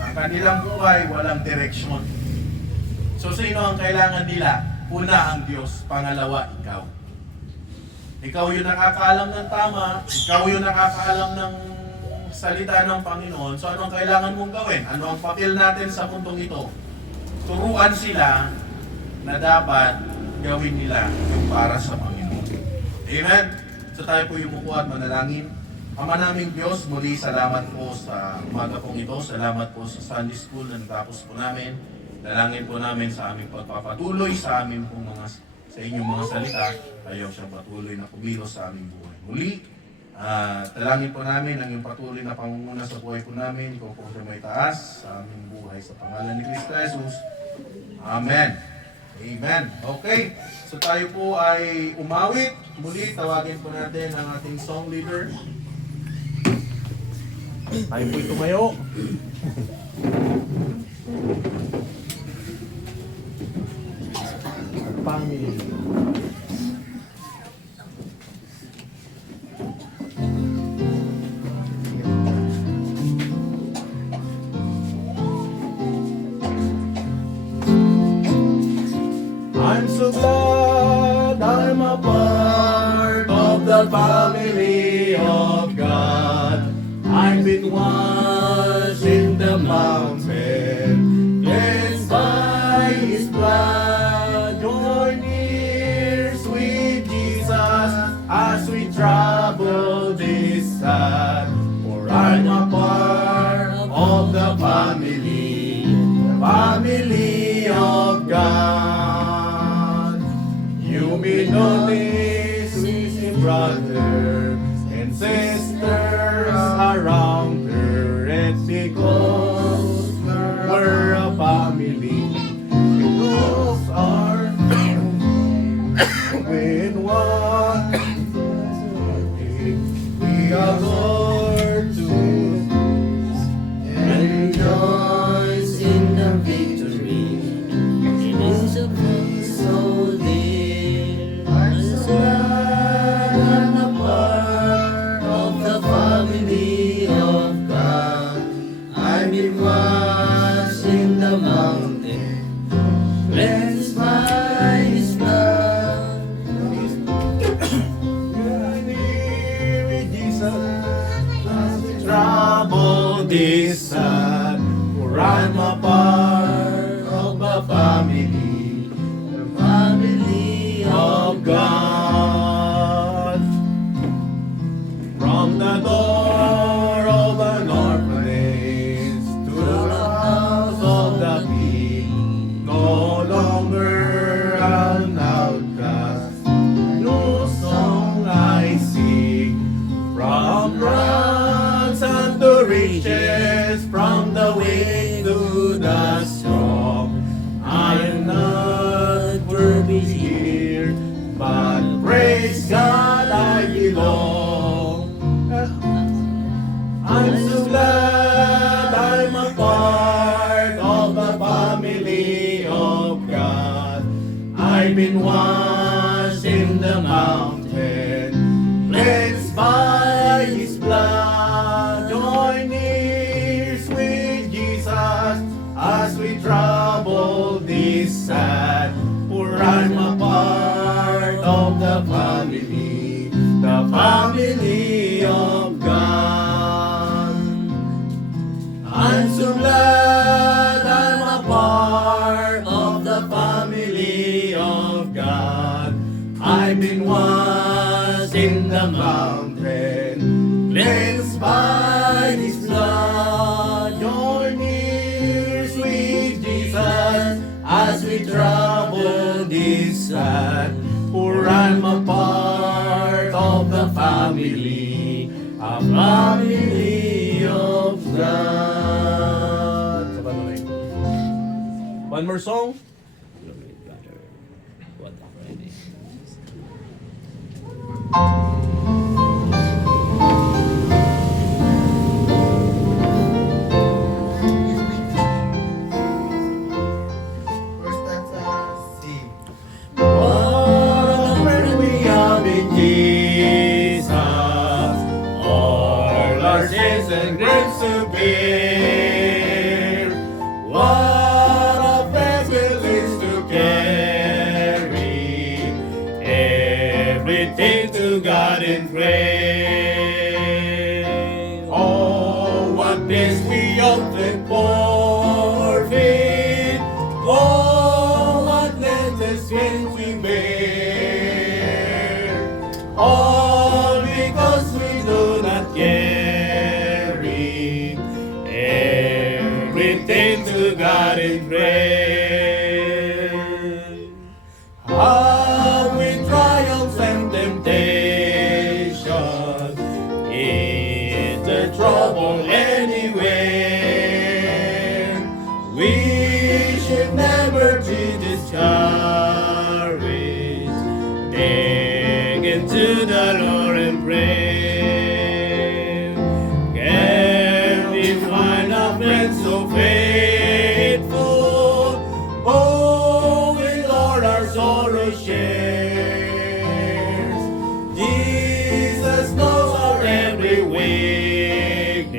ang kanilang buhay walang direksyon. So, sino ang kailangan nila? Una ang Diyos, pangalawa, ikaw. Ikaw yung nakakaalam ng tama, ikaw yung nakakaalam ng salita ng Panginoon. So anong kailangan mong gawin? Ano ang papel natin sa mundong ito? Turuan sila na dapat gawin nila yung para sa Panginoon. Amen? So tayo po yung mukuha at manalangin. Ama naming Diyos, muli salamat po sa umaga pong ito. Salamat po sa Sunday School na natapos po namin. Dalangin po namin sa aming pagpapatuloy sa amin pong sa inyong mga salita, ayaw siyang patuloy na kumilos sa aming buhay. Muli, dalangin po namin ang iyong patuloy na pangunguna sa buhay po namin. Ikaw po siya may taas sa aming buhay sa pangalan ni Kristo Jesus. Amen. Amen. Okay, so tayo po ay umawit. Muli, tawagin po natin ang ating song leader. Tayo po tumayo. Family. I'm so glad I'm a part of the family of God. I've been washed in the mountain, cleansed by His blood. Join ears with Jesus as we travel this side. For I'm a part of the family of God. You may know this, sweet brothers and sisters around her. It's because we're a family. Those are when one we are Lord to and rejoice in the victory. It is a so dear. I'm so glad I'm a part of the family of God. I've been washed in the mountain, cleansed by His blood. With Jesus, as we travel this side, for I'm a part of the family of God. From the door of an orphanage to the house of the king, no longer an outcast. No song I sing, from rags unto riches, from the weak to the strong. I am not worthy here, but praise God I belong. I'm so glad I'm a part of the family of God. I've been washed in the mountain, cleansed by His blood. Join ears with Jesus as we travel this side. For I'm a part of the family of God. I'm so glad I'm a part of the family of God. I've been washed in the mountain, cleansed by His blood. Join ears with Jesus as we travel this side. For I'm a part of of the family, a family of God. One more song. First stanza, C. What a friend we have in Jesus, all our sins and griefs to bear. What a privilege to carry everything to God in prayer. Oh, what bliss we often forfeit. Oh, what lenses sins we bear. All because we do not carry everything to God in prayer. How we triumphs and temptation in the trouble anywhere. We should never be discouraged. Dig into the Lord and pray. Can we find a friend so faithful? Oh, with all our sorrow shares. Jesus knows our every weakness.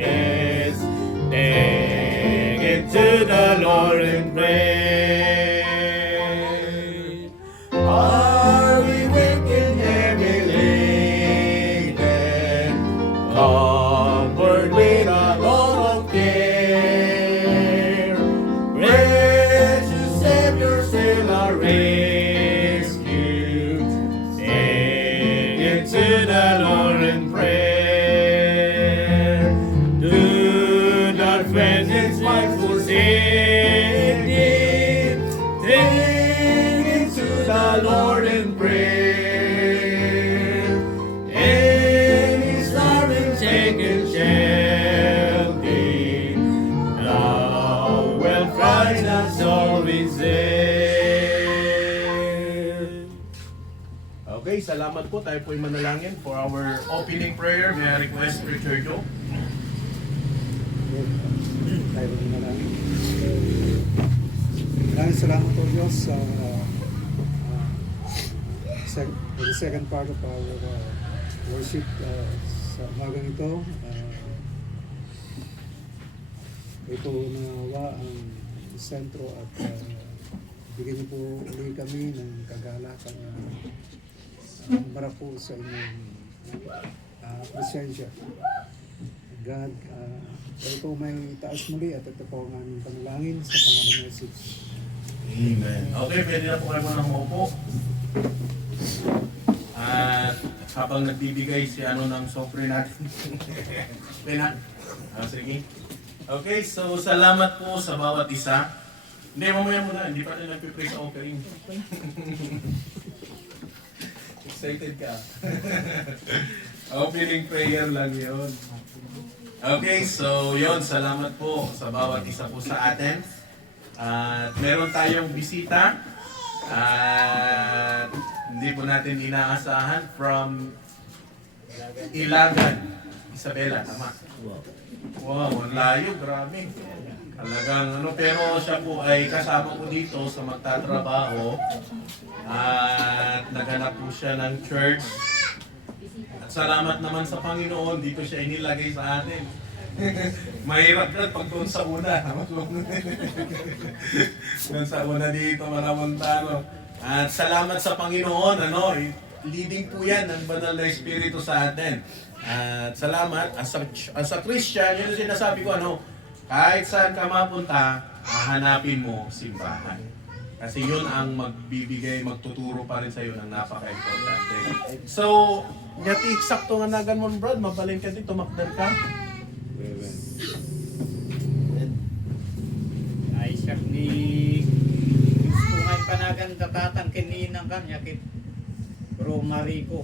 Dig into the Lord and pray. Are we weak and heavy laden, covered with a load of care? Precious Savior, still our rescue. Sing into the Lord in prayer. Do not friend his wife forsaken. Sing into the Lord in prayer. In his arms and shaken shelter, thou wilt find us always there. Okay, salamat po. Tayo po'y manalangin for our opening prayer. May I request Preacher Joe? Tayo manalangin. Maraming salamat po Diyos sa for the second part of our worship sa umagang ito. Ito nawa ang sentro at bigyan niyo po uli kami ng kagalakan para po sa inyong presensya. God, kayo po may taas muli at ito po ang aming panalangin sa pangalan ng Jesus. Amen. Okay, pwede na po kayo muna maupo. At habang nagbibigay si ng sofre natin. Pena. Sige. Okay, so salamat po sa bawat isa. Hindi, mamaya muna. Hindi pa rin nagpipray sa offering. Excited ka. Opening prayer lang yun. Okay, so yun. Salamat po sa bawat isa po sa atin. At meron tayong bisita. At hindi po natin inaasahan from Ilagan. Isabela, tama? Wow, ang layo, grabe. Talagang pero siya po ay kasama ko dito sa magtatrabaho. At naghanap po siya ng church. At salamat naman sa Panginoon, dito siya inilagay sa atin. Mahirap na pag doon sa una. Doon sa una dito, Maramontano. At salamat sa Panginoon, leading po yan ng banal na Espiritu sa atin. At salamat, as a Christian, yun ang sinasabi ko, kahit saan ka mapunta, hahanapin mo simbahan. Kasi yun ang magbibigay, magtuturo pa rin sa'yo ng napaka-importante. So, yati eksakto nga nagan mo, Brad, mabalin ka dito, makdal ka. Ay siyak ni gusto ngay panagan tatatan kininang kanya kit Romarico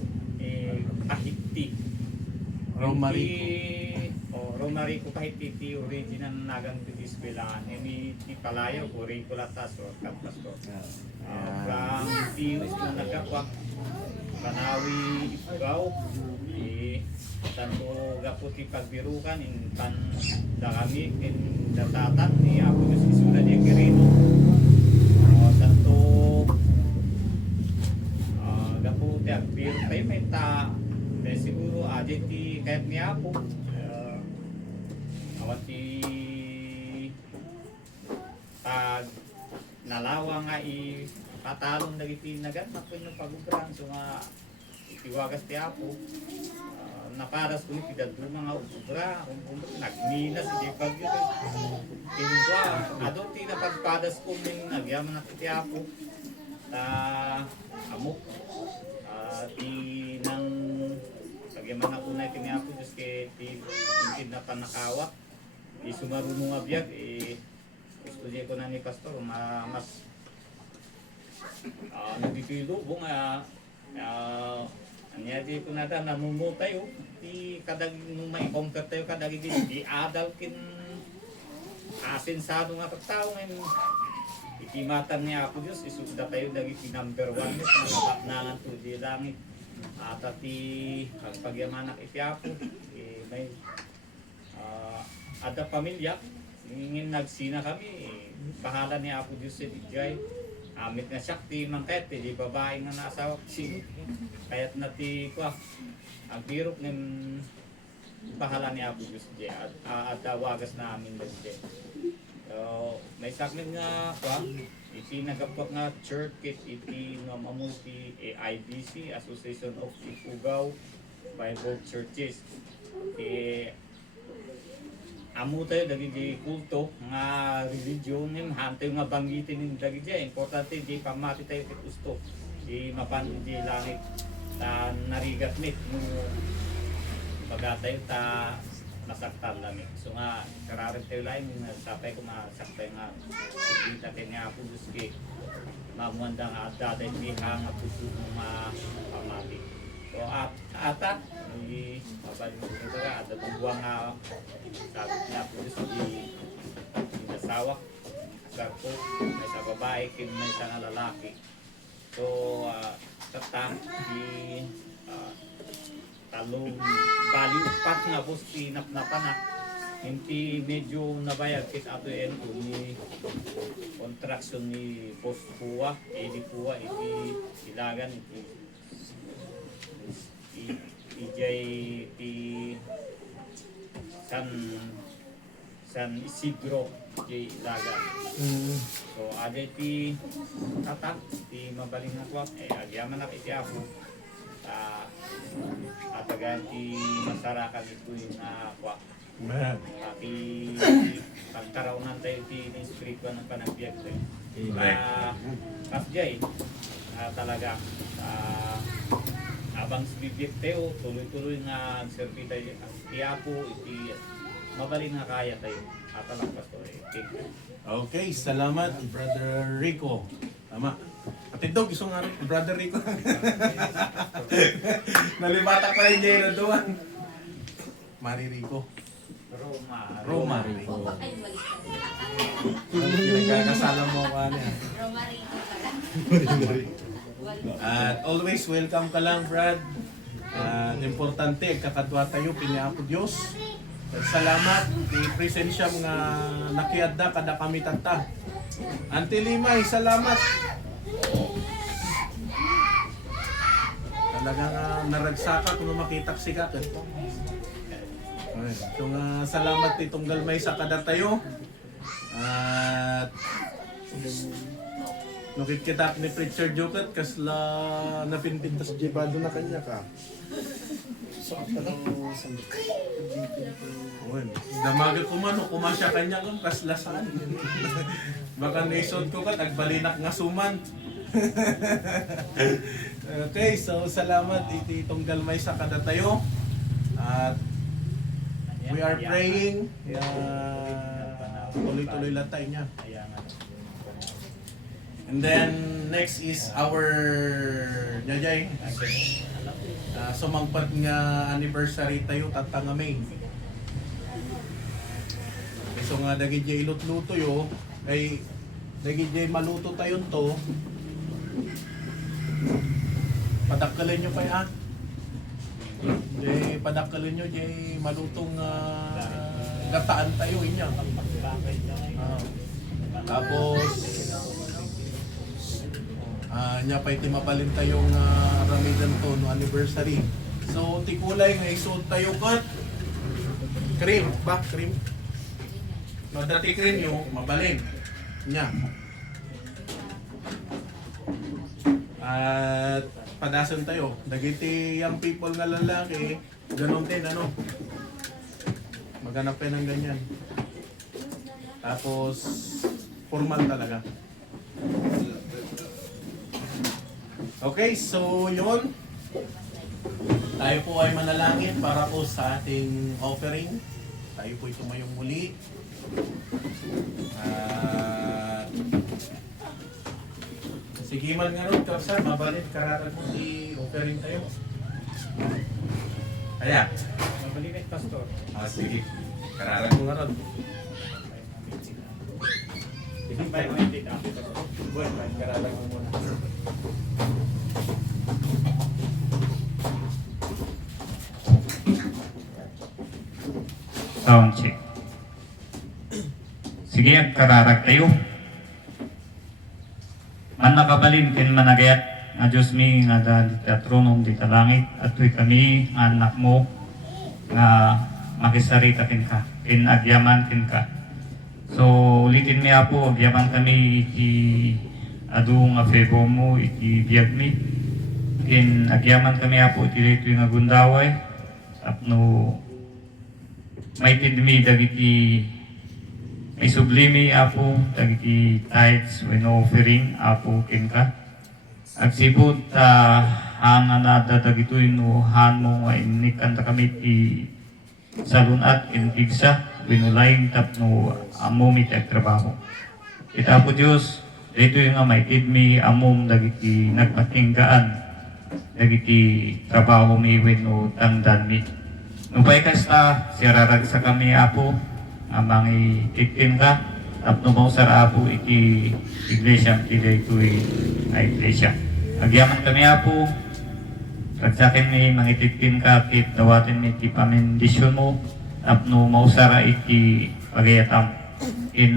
kahiti. Romarico kahiti original nagang tigispelaan. Emi ti palayo ko rin ko latas o kapas ko. From tiwis na nagkakwak. Panawi Ifugao. Tanto gaputi pagbirukan in tan dami in datatan ni Apo Diyos Isula di Quirino. Tanto gaputi agbiru tayo may siguro aja ti kahit ni Apo awati pag nalawa nga patalon dagiti nagan mapun yung pagubran so nga itiwagas ti Apo naparas ko ni pidadto mga ubra nagninas di pagyo kinwa adon ti napagpadas ko ning nagyaman na ti Apo ta amok ti nang pagyaman ako na kini Apo Diyos kay ti ingkid na panakawa di sumarunong nga biyag estudye ko na ni pastor mas nagtitilo bung anya di ko na namumutay di kadag may conquer tayo kadag di adal kin asin sa nga pagtao ngayon ikimatan niya ako Diyos isuda tayo dagiti number 1 na nakapaknangan to di langit at ati pagpagyaman iti Apo may ada pamilya ingin nagsina kami pahala ni Apo Diyos sa dijay amit na sakti man kahit di babae nga nasawa sino kaya't nati ko ang birok ng pahala ni Apo Diyos at wagas na amin dito. So, may sakmin nga kwa iti nagapwak nga church kit iti nga mamuti IBC Association of Ifugao Bible Churches amo tayo dagiti kulto nga religion hantay nga banggitin dagiti importante di pamati tayo ket gusto di mapandi di langit ta narigat mit no pagatayo ta nasaktan lami so nga kararin tayo lain sapay ko masaktay nga kita kay nga Apo Diyos kay mamuanda nga daday di nga puso nga pamati so ata di mabalik mo ito ka at buwang nga sabi niya po di nasawak sarko may sa babae kin may sa nga lalaki so tatang di talong value part nga po sinapnapan na hindi medyo nabayag kit ato yan ni contraction ni Boss Puwa edi Puwa iti ilagan iti ijay ti San Isidro jay ilagan so ada ti tatak ti mabaling nga kwak agyaman na iti Apo atagan ti masarakan ito yung kwak ti pagkaraunan tayo ti espirituan ng panagbiag tayo kapjay talaga abang bibig tayo tuloy-tuloy nga serbi tayo ti Apo iti mabalin nga kaya tayo atalang pastor thank you. Okay, salamat Brother Rico. Tama. Atid daw gusto nga Brother Rico. Nalimatak pa rin niya na doon. Mari Rico. Roma Rico. Pinagkakasala mo ka niya. At always welcome ka lang, Brad. Importante, kakadwa tayo, piniapo Diyos. At salamat, i-presensya mga nakiadda kada kami tata. Auntie Limay, salamat. Talagang naragsaka kung makitak sikat. So salamat itong galmay sa kada tayo. At nakikita ni Preacher Joket kasla napinpintas jibado na kanya ka. Damaga ko man o kumasya kanya kung kaslasan. Baka naisod ko ka, nagbalinak nga suman. Okay, so salamat itong galmay sa kada tayo. At we are praying. Tuloy-tuloy lang tayo niya. And then next is our Jajay. sumangpat nga anniversary tayo tatangamay. So nga dagi jay ilot-luto yo ay dagi jay maluto tayo to. Padakkalin nyo pa yan. Jay padakkalin nyo jay malutong gataan tayo inya. Tapos nya pa iti mapalin tayong ramidan to no anniversary. So tikulay nga isuot tayo kat cream, cream. No dati cream yo mabalin nya. At padason tayo. Dagiti young people nga lalaki, ganon din ano. Maghanap ng ganyan. Tapos formal talaga. Okay, so yun. Tayo po ay manalangin para po sa ating offering. Tayo po ay tumayong muli. Sige man nga ron, Kapsar, mabalit kararag mo si offering tayo. Kaya? Mabalimit, Pastor. Sige. Kararag mo nga ron. Hindi ba yung hindi natin, Pastor? Buwan, kararag mo muna. Sound check. Sige, kararag tayo. Man nakabalin kin managayat nga Diyos mi nga dali tronong di talangit at tuy kami anak mo nga makisarita kin ka, kin agyaman kin ka. So ulitin mi apo, agyaman kami iti adu nga febo mo iti biyag mi. Kin agyaman kami apo iti dito nga gundaway tapno may tidmi dagiti may sublimi apo dagiti tithes when offering apo kinka. Agsibot hanganada dagitoy no han mo nga inikan ta kami ti salunat in pigsa winulaing tapno amo mi ti trabaho. Kita po Dios dito nga may tidmi amom dagiti nagpatinggaan dagiti trabaho mi wenno tangdan mi. Nupay kasta sirarag sa kami apo amang itiktim ka tapno mo sa apo iti iglesia iti daytoy nga iglesia. Agyaman kami apo kagsakin mi mangitiktim ka kit dawatin mi iti pamendisyon mo tapno mausara iti pagayatam in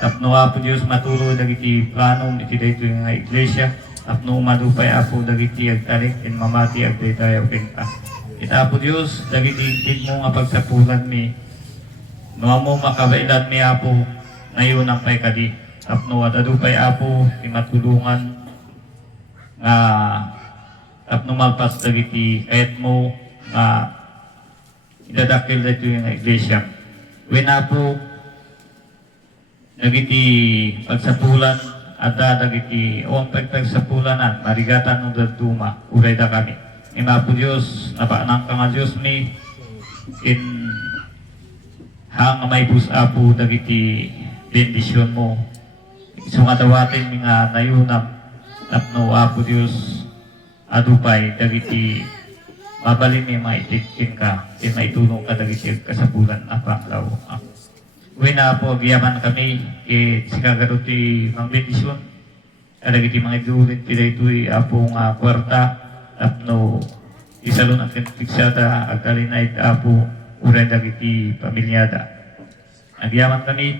tapno apo Dios maturo dagiti plano iti daytoy nga iglesia tapno madupay apo dagiti agtalik in mamati agdaytayaw ka. Kita apo Dios dagiti intid mo nga pagsapulan mi no mo makabailan mi apo ngayon ang pay kadi tapno adadupay apo imatulungan nga tapno malpas dagiti kayat mo nga idadakil dito yung iglesia when apo dagiti pagsapulan adda dagiti o pagsapulan marigatan no daduma uray da kami ima po Dios napaanang ka nga Dios mi in hang may busapo dagiti bendisyon mo. So nga dawatin mga nayunam tapno apo Dios adupay dagiti mabalin mi maitikin ka kin maitulong ka dagiti kasapulan apanglaw. Wena po agyaman kami sikagaruti mang bendisyon dagiti mga idulit pidaytoy apo nga kwarta tapno isalon ang kintiksada agkalinay apo uray dagiti pamilyada. Agyaman kami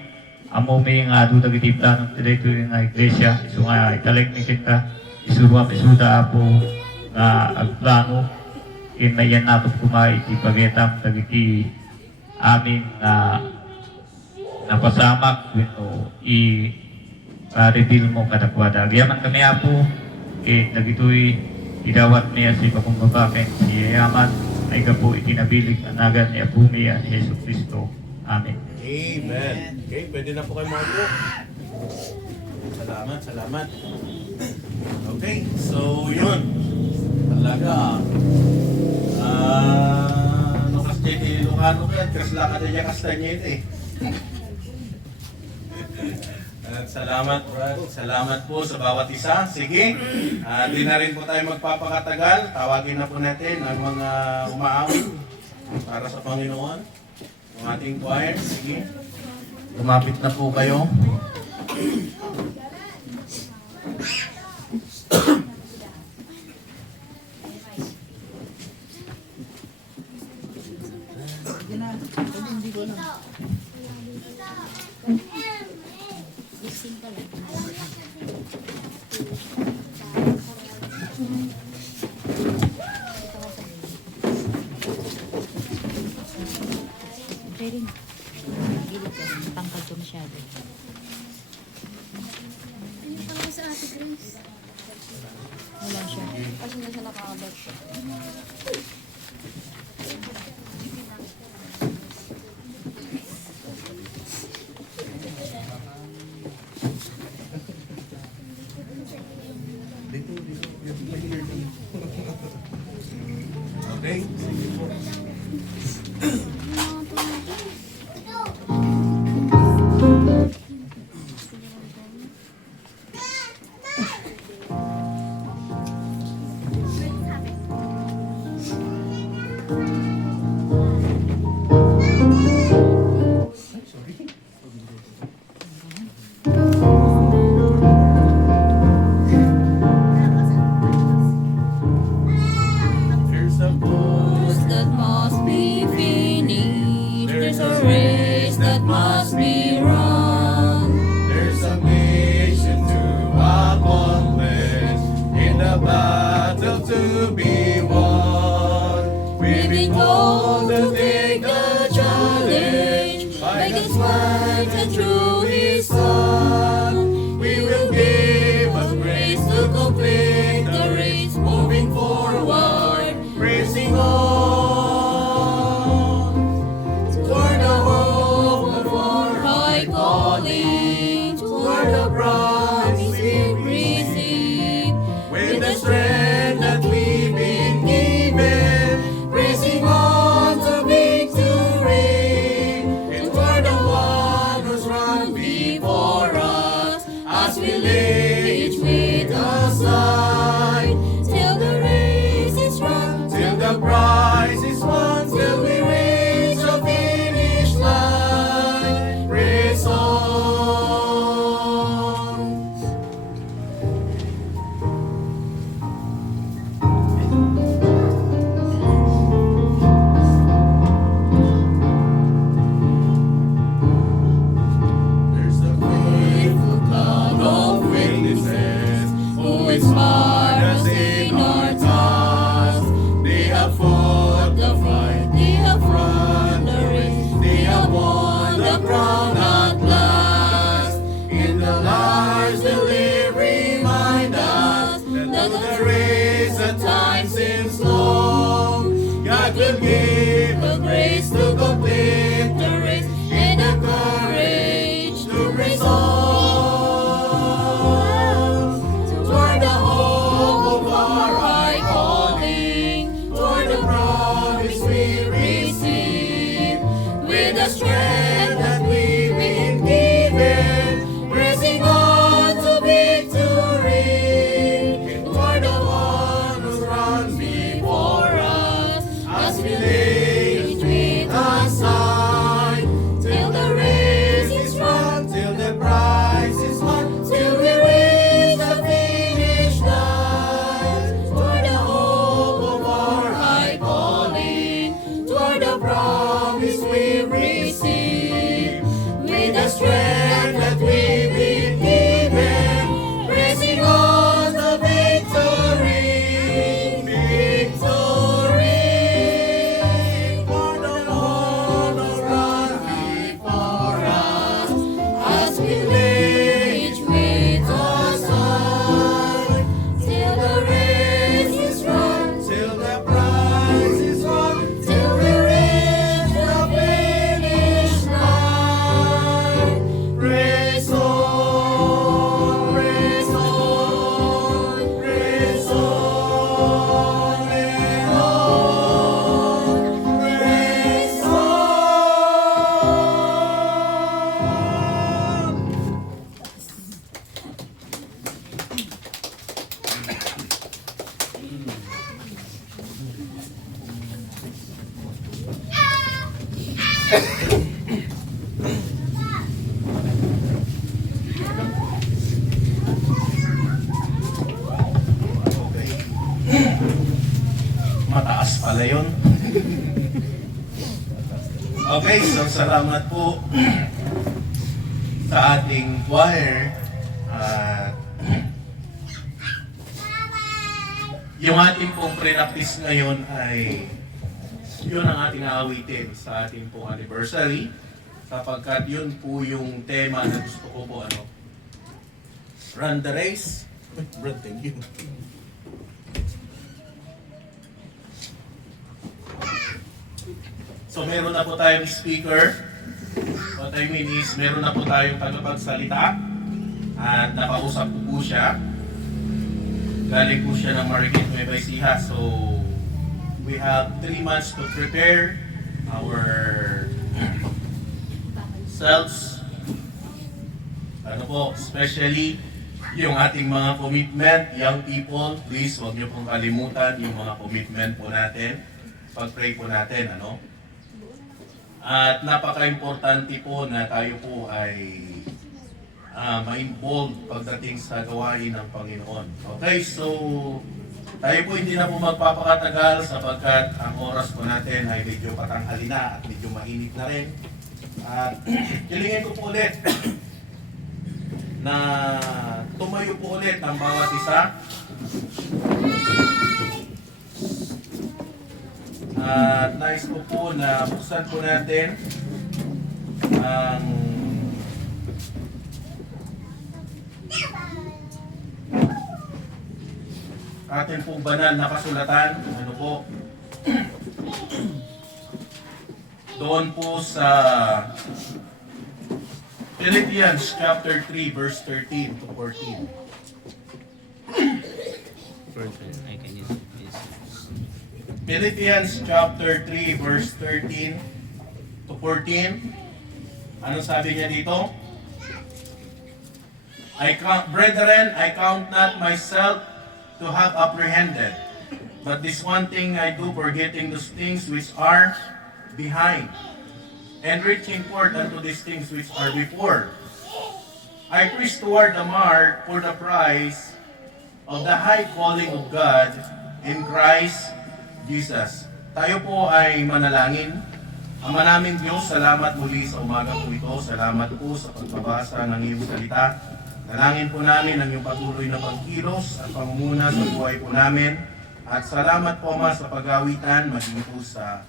amo may nga adu dagiti plano dito nga iglesia isu nga italig mi kita isuruam isuda apo nga agplano in mayan nato kumay iti pagetam dagiti amin nga napasamak wenno i reveal mo kadakwada. Agyaman kami apo dagitoy idawat niya si pakumbaba si Yaman ay kapo itinabilig anagan ni Apumi at Yesu Kristo. Amen. Amen. Okay, pwede na po kayo mga po. Salamat, salamat. Okay, so yun. Talaga. No kasi Ilocano ka, Krisla ka na yung kastanya ito eh. Salamat, Brad. Salamat po sa bawat isa. Sige, di na rin po tayo magpapakatagal. Tawagin na po natin ang mga umaawit para sa Panginoon. Ang ating choir. Sige, lumapit na po kayo. Pwede na. Gilid ka. Tangkad ko masyado. Ano pa sa Ate Grace? Wala siya. Kasi na siya nakakabot. Okay? Sige po. Here's a book. That must be finished. There's a race that must be run. There's a mission to accomplish, in the battle to be won. We've been called to take the challenge by God's word and through His Son. We will give us grace to complete the race, moving forward, racing on toward the hope of our high calling, toward the promise we've received, with the strength that we've been given, racing on to victory, and toward the one who's run before us, as we lay each weight aside, till the race is run, till the prize is won, till we reach the finish line. Race on. There's a faithful cloud of witnesses who inspired us in our times. They have fought the fight, they have run the race, they have won the crown at last. In the lives they live, remind us that the race at times seems long. God will give the grace to complete the race and the courage to race on toward the hope of our high calling, toward the promise we receive, with the strength that we've been given, pressing on to victory, toward the one who's run before us, as we lay each weight aside, till the race is run, till the prize is won, till we reach the finish line, toward the hope of our high calling, toward the promise we receive, with the strength that we've been given, pressing on to victory, victory. Okay. Mataas pala yun. Okay, so salamat po sa ating choir. At yung ating pong pre-practice ngayon ay yun ang ating aawitin sa ating pong anniversary, sapagkat yun po yung tema na gusto ko po run the race. Brad, thank you. So meron na po tayong speaker. What I mean is meron na po tayong tagapagsalita at nakausap ko po siya. Galing po siya ng Marikit, Nueva Ecija. So we have 3 months to prepare our selves. Especially yung ating mga commitment, young people, please huwag niyo pong kalimutan yung mga commitment po natin. Pag-pray po natin, At napaka-importante po na tayo po ay ma-involve pagdating sa gawain ng Panginoon. Okay, so tayo po hindi na po magpapakatagal sapagkat ang oras po natin ay medyo patanghali na at medyo mainit na rin. At kilingin ko po ulit na tumayo po ulit ang bawat isa. At nais ko po na buksan po natin ang ating pong banal na kasulatan. Doon po sa Philippians chapter 3 verse 13 to 14. Philippians chapter 3 verse 13 to 14. Ano sabi niya dito? Brethren, I count not myself to have apprehended, but this one thing I do, forgetting those things which are behind, and reaching forth unto these things which are before. I press toward the mark for the prize of the high calling of God in Christ Jesus. Tayo po ay manalangin. Ama naming Diyos, salamat muli sa umaga po ito. Salamat po sa pagbabasa ng iyong salita. Dalangin po namin ang iyong patuloy na pagkilos at pangunguna sa buhay po namin. At salamat po Ama sa pag-awitan, maging po sa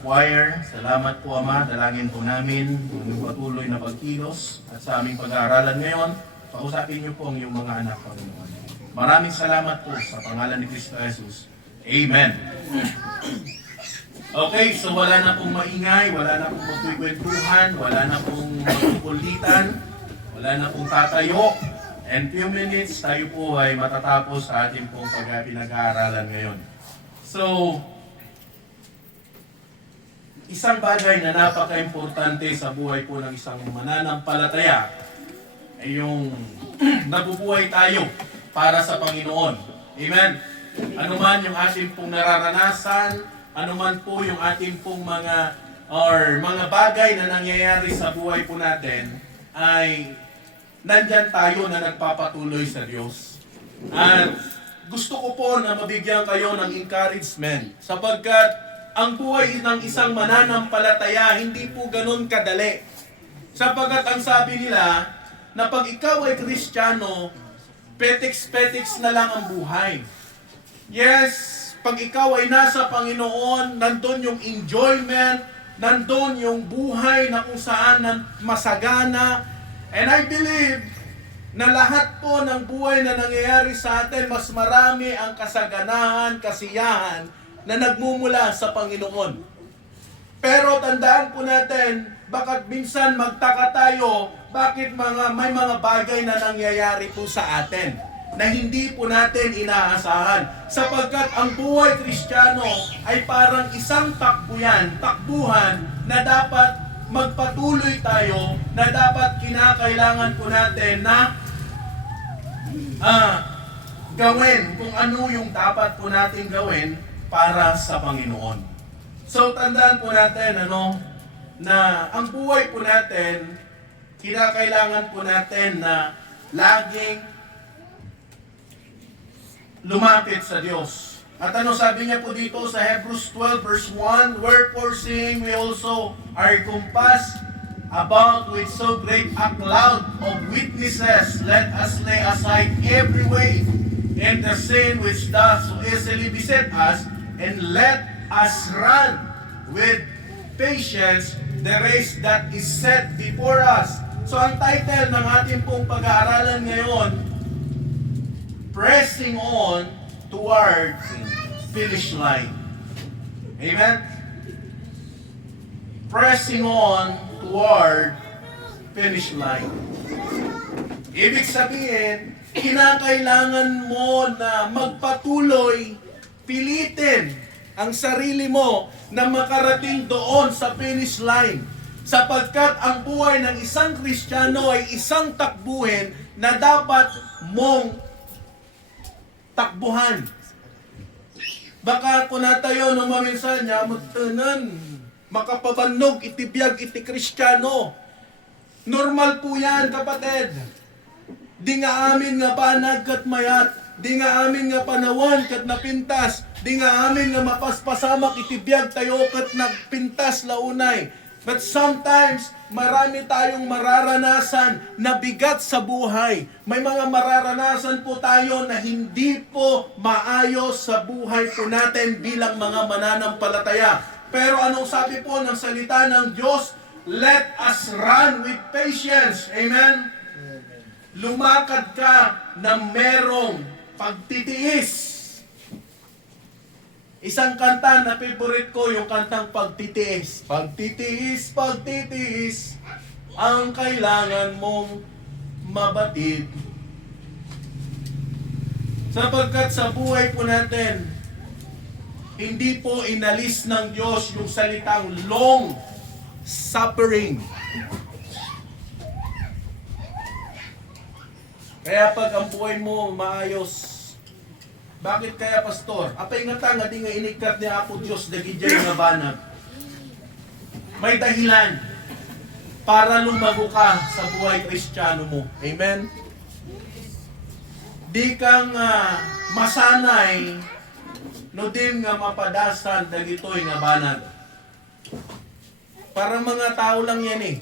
choir. Salamat po Ama, dalangin po namin ang iyong patuloy na pagkilos. At sa aming pag-aaralan ngayon, pausapin niyo po ang iyong mga anak, Panginoon. Maraming salamat po sa pangalan ni Kristo Jesus. Amen. Okay, so wala na pong maingay, wala na pong magkikwentuhan, wala na pong magkukulitan, wala na pong tatayo. And few minutes, tayo po ay matatapos sa ating pong pinag-aaralan ngayon. So, isang bagay na napaka-importante sa buhay po ng isang mananampalataya ay yung nabubuhay tayo para sa Panginoon. Amen? Ano man yung ating pong nararanasan, ano man po yung ating pong mga bagay na nangyayari sa buhay po natin, ay nandyan tayo na nagpapatuloy sa Diyos. At gusto ko po na mabigyan kayo ng encouragement sapagkat ang buhay ng isang mananampalataya hindi po ganun kadali. Sapagkat ang sabi nila na pag ikaw ay Kristiyano, petiks-petiks na lang ang buhay. Yes, pag ikaw ay nasa Panginoon, nandun yung enjoyment, nandun yung buhay na kung saan masagana. And I believe na lahat po ng buhay na nangyayari sa atin, mas marami ang kasaganahan, kasiyahan na nagmumula sa Panginoon. Pero tandaan po natin, bakit minsan magtaka tayo, bakit may mga bagay na nangyayari po sa atin na hindi po natin inaasahan. Sapagkat ang buhay Kristiyano ay parang isang takbuhan na dapat magpatuloy tayo, na dapat kinakailangan po natin na gawin kung ano yung dapat po natin gawin para sa Panginoon. So tandaan po natin, na ang buhay po natin, kinakailangan po natin na laging lumapit sa Diyos. At ano sabi niya po dito sa Hebrews 12 verse 1, wherefore seeing we also are compassed about with so great a cloud of witnesses, let us lay aside every weight and the sin which does so easily beset us, and let us run with patience the race that is set before us. So ang title ng ating pong pag-aaralan ngayon, Pressing On Toward Finish Line. Amen? Pressing on toward finish line. Ibig sabihin, kinakailangan mo na magpatuloy, pilitin ang sarili mo na makarating doon sa finish line. Sapagkat ang buhay ng isang Kristiyano ay isang takbuhin na dapat mong takbuhan. Baka kung natayo nung maminsan niya, magtanan, makapabannog, itibiyag, iti Kristiyano. Normal po yan, kapatid. Di nga amin nga banag kat mayat, di nga amin nga panawan kat napintas, di nga amin nga mapaspasamak, itibiyag tayo kat nagpintas launay. But sometimes, marami tayong mararanasan na bigat sa buhay. May mga mararanasan po tayo na hindi po maayos sa buhay po natin bilang mga mananampalataya. Pero anong sabi po ng salita ng Diyos? Let us run with patience. Amen? Lumakad ka na merong pagtitiis. Isang kanta na favorite ko, yung kantang pagtitiis. Pagtitiis, pagtitiis, ang kailangan mong mabatid. Sapagkat sa buhay po natin, hindi po inalis ng Diyos yung salitang long suffering. Kaya pag ang buhay mo maayos, bakit kaya, pastor? Apay nga nga di nga inikat ni Apo Diyos dagi dyan nga banag. May dahilan para lumago ka sa buhay Kristiyano mo. Amen? Di kang masanay no din nga mapadasan dagitoy nga banag. Para mga tao lang yan eh.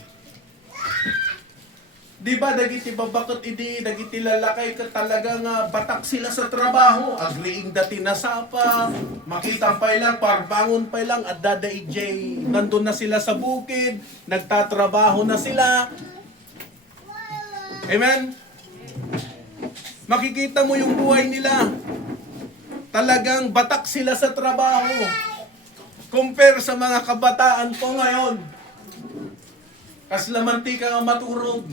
Di ba dagiti babakot idi dagiti lalakay ka talaga nga batak sila sa trabaho, agriing dati nasapa, makita pa lang, parbangon pa lang at dada EJ, nandun na sila sa bukid, nagtatrabaho na sila. Amen? Makikita mo yung buhay nila. Talagang batak sila sa trabaho. Compare sa mga kabataan ko ngayon. Kaslamanti ka nga maturog.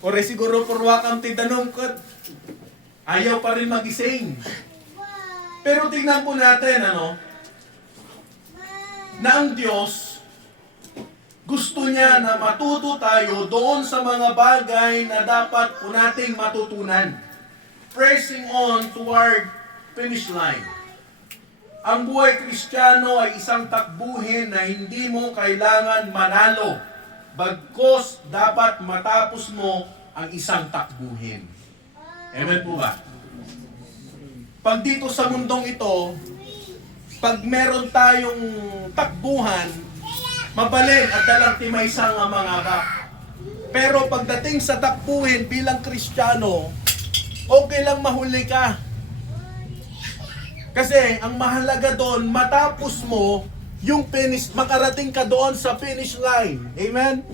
Kore siguro purwakang tidanongkot. Ayaw pa rin magising. Pero tingnan po natin, na ang Diyos gusto niya na matuto tayo doon sa mga bagay na dapat po nating matutunan. Pressing on toward finish line. Ang buhay Kristiyano ay isang takbuhin na hindi mo kailangan manalo. Bagkos dapat matapos mo ang isang takbuhin. Amen po ba? Pag dito sa mundong ito, pag meron tayong takbuhan, mabalin at dalang timaysa nga mga kap. Pero pagdating sa takbuhin bilang Kristiyano, okay lang mahuli ka. Kasi ang mahalaga doon, matapos mo yung finish, makarating ka doon sa finish line. Amen?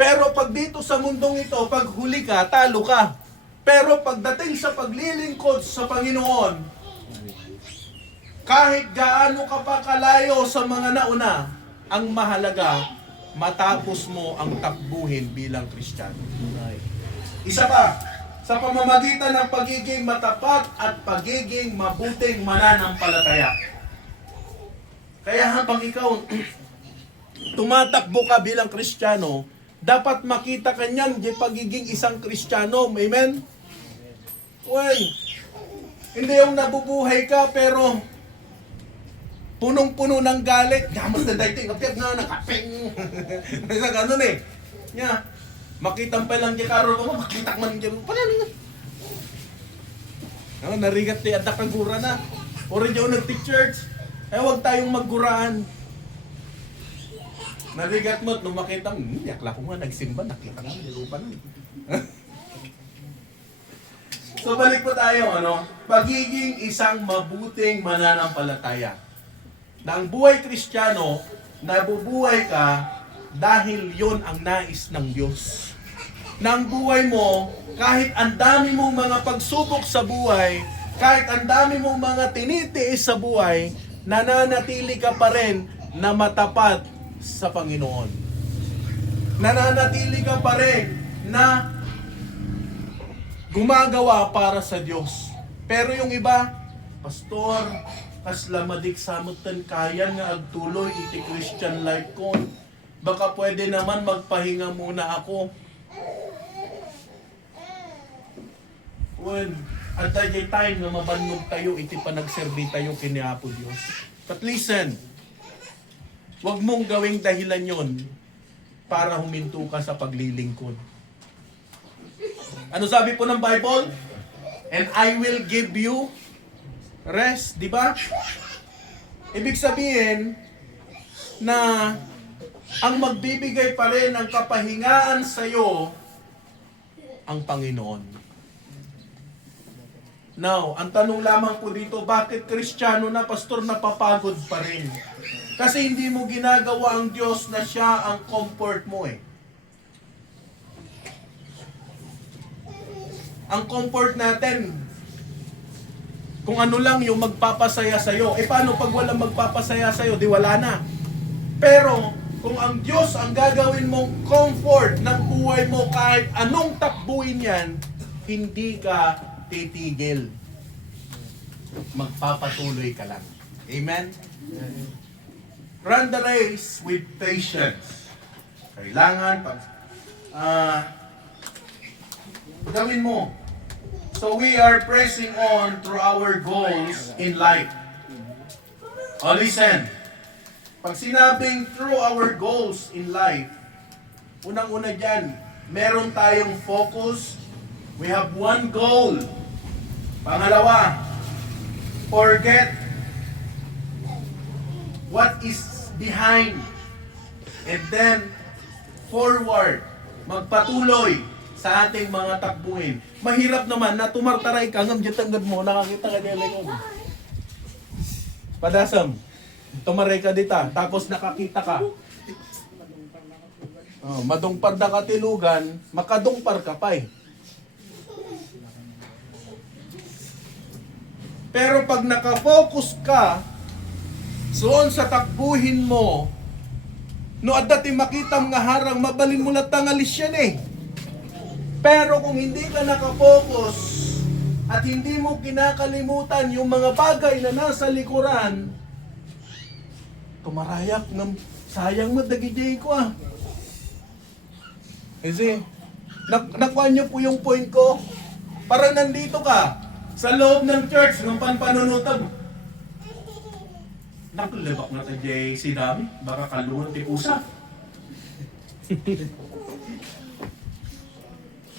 Pero pag dito sa mundong ito, pag huli ka, talo ka. Pero pagdating sa paglilingkod sa Panginoon, kahit gaano ka pa kalayo sa mga nauna, ang mahalaga, matapos mo ang takbuhin bilang Kristiyano. Isa pa, sa pamamagitan ng pagiging matapat at pagiging mabuting mananampalataya. Kaya habang ikaw tumatakbo ka bilang Kristiyano, dapat makita ka niyan di pagiging isang Kristiyano. Amen? Well, hindi yung nabubuhay ka pero punong-puno ng galit. Gamot na dating, kapag nga, nakaping. Nasa ganun eh. Nya, makitang pa lang karo ko, makitak man dyan. Paano? Narigat ni at nakagura na. O rin yung nag-church. Huwag tayong magguraan. Narigat mo at nung makita mo, yakla ko nga, nagsimba, nakita nga, nilupan. So balik po tayo, pagiging isang mabuting mananampalataya. Na ang buhay Kristiyano, nabubuhay ka dahil yon ang nais ng Diyos. Na ang buhay mo, kahit ang dami mong mga pagsubok sa buhay, kahit ang dami mong mga tinitiis sa buhay, nananatili ka pa rin na matapat sa Panginoon. Nananatili ka pa rin na gumagawa para sa Diyos. Pero yung iba, Pastor, kaslamadik samutan kaya nga agtuloy iti Christian life ko. Baka pwede naman magpahinga muna ako. When at that time na mabannog tayo, iti panagserbi tayo kini Apo Diyos. But listen, wag mong gawing dahilan yon para huminto ka sa paglilingkod. Ano sabi po ng Bible? And I will give you rest, di ba? Ibig sabihin na ang magbibigay pa rin ng kapahingaan sa iyo ang Panginoon. Now, ang tanong lamang po dito, bakit Kristiyano na pastor napapagod pa rin? Kasi hindi mo ginagawa ang Diyos na siya ang comfort mo eh. Ang comfort natin, kung ano lang yung magpapasaya sa'yo. Paano pag walang magpapasaya sa'yo? Di wala na. Pero, kung ang Diyos ang gagawin mong comfort ng buhay mo kahit anong takbuhin yan, hindi ka titigil. Magpapatuloy ka lang. Amen? Run the race with patience. Kailangan gawin mo. So we are pressing on through our goals in life. Oh, listen. Pag sinabing through our goals in life, unang-una dyan, meron tayong focus. We have one goal. Pangalawa, forget what is behind. And then, forward. Magpatuloy sa ating mga takbuhin. Mahirap naman na tumartaray ka ng tanggad mo, nakakita ka niya likod. Padasam, tumaray ka dita, tapos nakakita ka. Madungpar na katilugan, makadungpar ka pa eh. Pero pag nakafocus ka, soon sa takbuhin mo, no at dati makita nga harang, mabalin mo na tangalis yan eh. Pero kung hindi ka nakafocus at hindi mo kinakalimutan yung mga bagay na nasa likuran, tumarayak ng sayang mo dagijay ko ah. Kasi, nakuha niyo po yung point ko. Parang nandito ka sa loob ng church ng panpanunutag. Nakulibak na tayo jay si Dami. Baka kalungan ti pusa.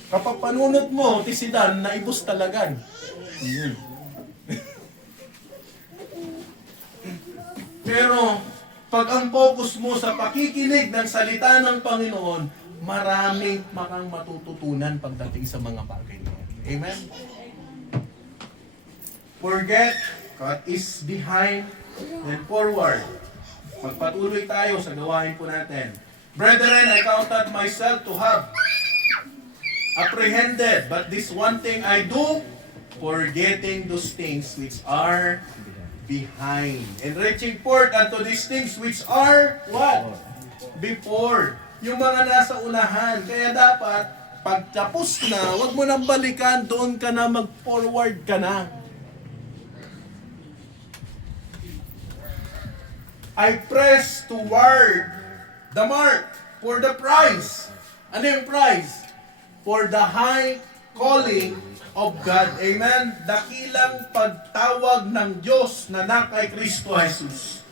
Kapag panunot mo, ti si Dan, naibos talagan. Pero, pag ang focus mo sa pakikinig ng salita ng Panginoon, maraming makang matututunan pagdating sa mga bagay mo. Amen? Forget what is behind and forward. Magpatuloy tayo sa gawain po natin. Brethren, I counted myself to have apprehended, but this one thing I do, forgetting those things which are behind, and reaching forth unto these things which are what? Before. Yung mga nasa unahan. Kaya dapat, pag tapos na, wag mo nang balikan, doon ka na, mag-forward ka na. I press toward the mark for the prize. Ano yung prize? For the high calling of God. Amen? Dakilang pagtawag ng Diyos na na kay Kristo Jesus.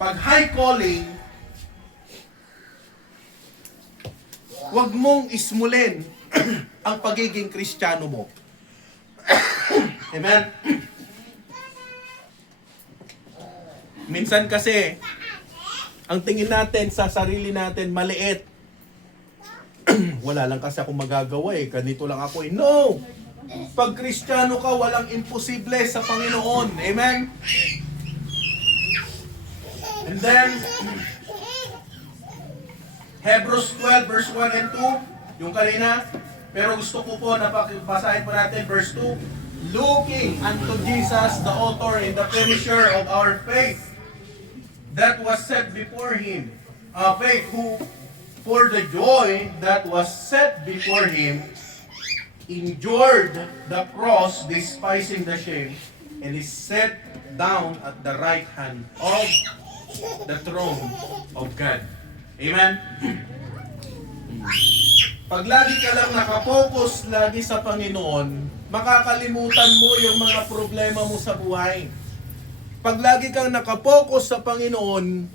Pag high calling, huwag mong ismulin ang pagiging Kristiyano mo. Amen? Minsan kasi, ang tingin natin sa sarili natin maliit. Wala lang kasi akong magagawa eh. Ganito lang ako eh. No! Pag Kristiyano ka, walang imposible sa Panginoon. Amen? And then, Hebrews 12 verse 1 and 2, yung kanina. Pero gusto ko po na basahin po natin verse 2. Looking unto Jesus, the author and the finisher of our faith, that was set before him. Faith who, for the joy that was set before him, endured the cross, despising the shame, and is set down at the right hand of the throne of God. Amen? Pag lagi ka lang nakapokus lagi sa Panginoon, makakalimutan mo yung mga problema mo sa buhay. Pag lagi kang nakapokus sa Panginoon,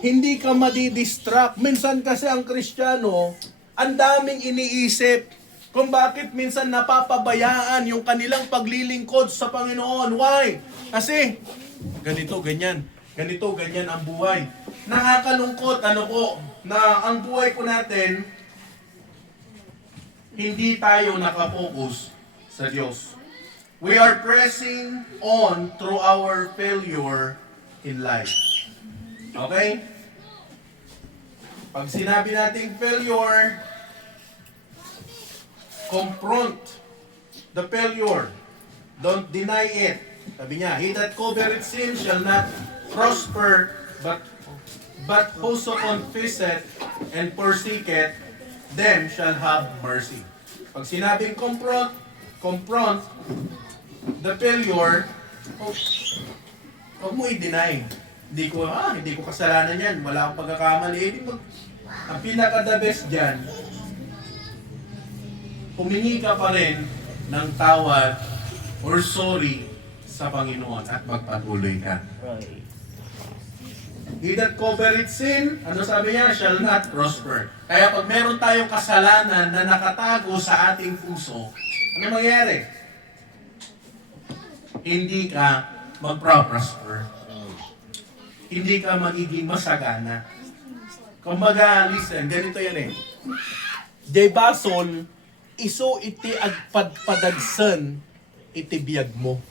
hindi ka madidistract. Minsan kasi ang Kristiyano, ang daming iniisip kung bakit minsan napapabayaan yung kanilang paglilingkod sa Panginoon. Why? Kasi ganito, ganyan. Ganito, ganyan ang buhay. Nakakalungkot, na ang buhay po natin, hindi tayo nakapokus sa Diyos. We are pressing on through our failure in life. Okay? Pag sinabi nating failure, confront the failure. Don't deny it. Sabi niya, he that covereth sin shall not prosper, but whoso confesseth and forsaketh them shall have mercy. Pag sinabing confront the failure, huwag mo i-deny. Hindi ko kasalanan yan. Wala akong pagkakamali. Ang pinaka-the best dyan, humingi ka pa rin ng tawad or sorry sa Panginoon at magpatuloy ka. Right. He that covereth sin, ano sabi niya, shall not prosper. Kaya pag meron tayong kasalanan na nakatago sa ating puso, ano mangyayari? Hindi ka magpro-prosper. Hindi ka magiging masagana. Kumbaga, listen, ganito yan eh. Di basol, iso iti agpadpadagsan, iti biyag mo.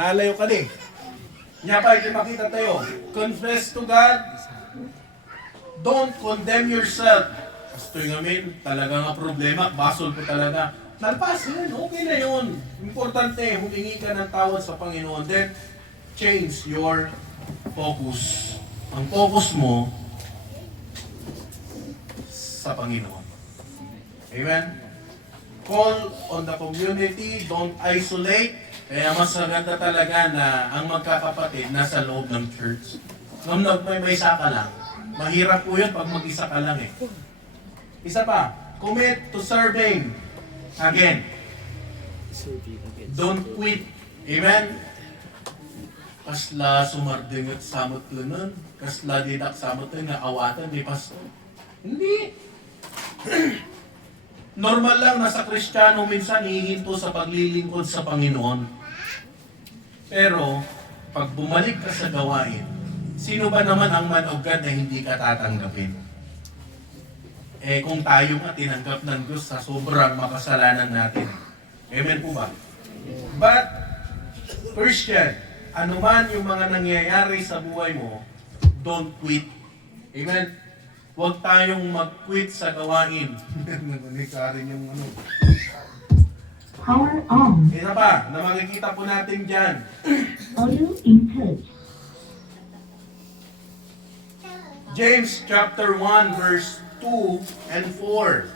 Nalayo ka din. Nya pa, iti makita tayo. Confess to God. Don't condemn yourself. Gusto yung amin, talaga nga problema, basol ko talaga. Nalpas yun, okay na yun. Importante, humingi ka ng tawad sa Panginoon. Then, change your focus. Ang focus mo sa Panginoon. Amen? Call on the community, don't isolate. Kaya mas maganda talaga na ang magkakapatid nasa loob ng church. Nung may isa ka lang, mahirap po yun pag mag-isa ka lang eh. Isa pa, commit to serving. Again, don't quit. Amen? Kasla sumarding at samot lunan. Kasla didak samot na awatan ni pastor. Hindi. Normal lang na sa Kristiyano minsan hihinto sa paglilingkod sa Panginoon. Pero, pag bumalik ka sa gawain, sino ba naman ang man of God na hindi ka tatanggapin? Eh kung tayo nga tinanggap ng Diyos sa sobrang makasalanan natin. Amen po ba? But, Christian, anuman yung mga nangyayari sa buhay mo, don't quit. Amen? Huwag tayong mag-quit sa gawain. Ngunikarin yung ano. Power on. Isa pa, na makikita po natin dyan. Audio input. James chapter 1 verse 2 and 4.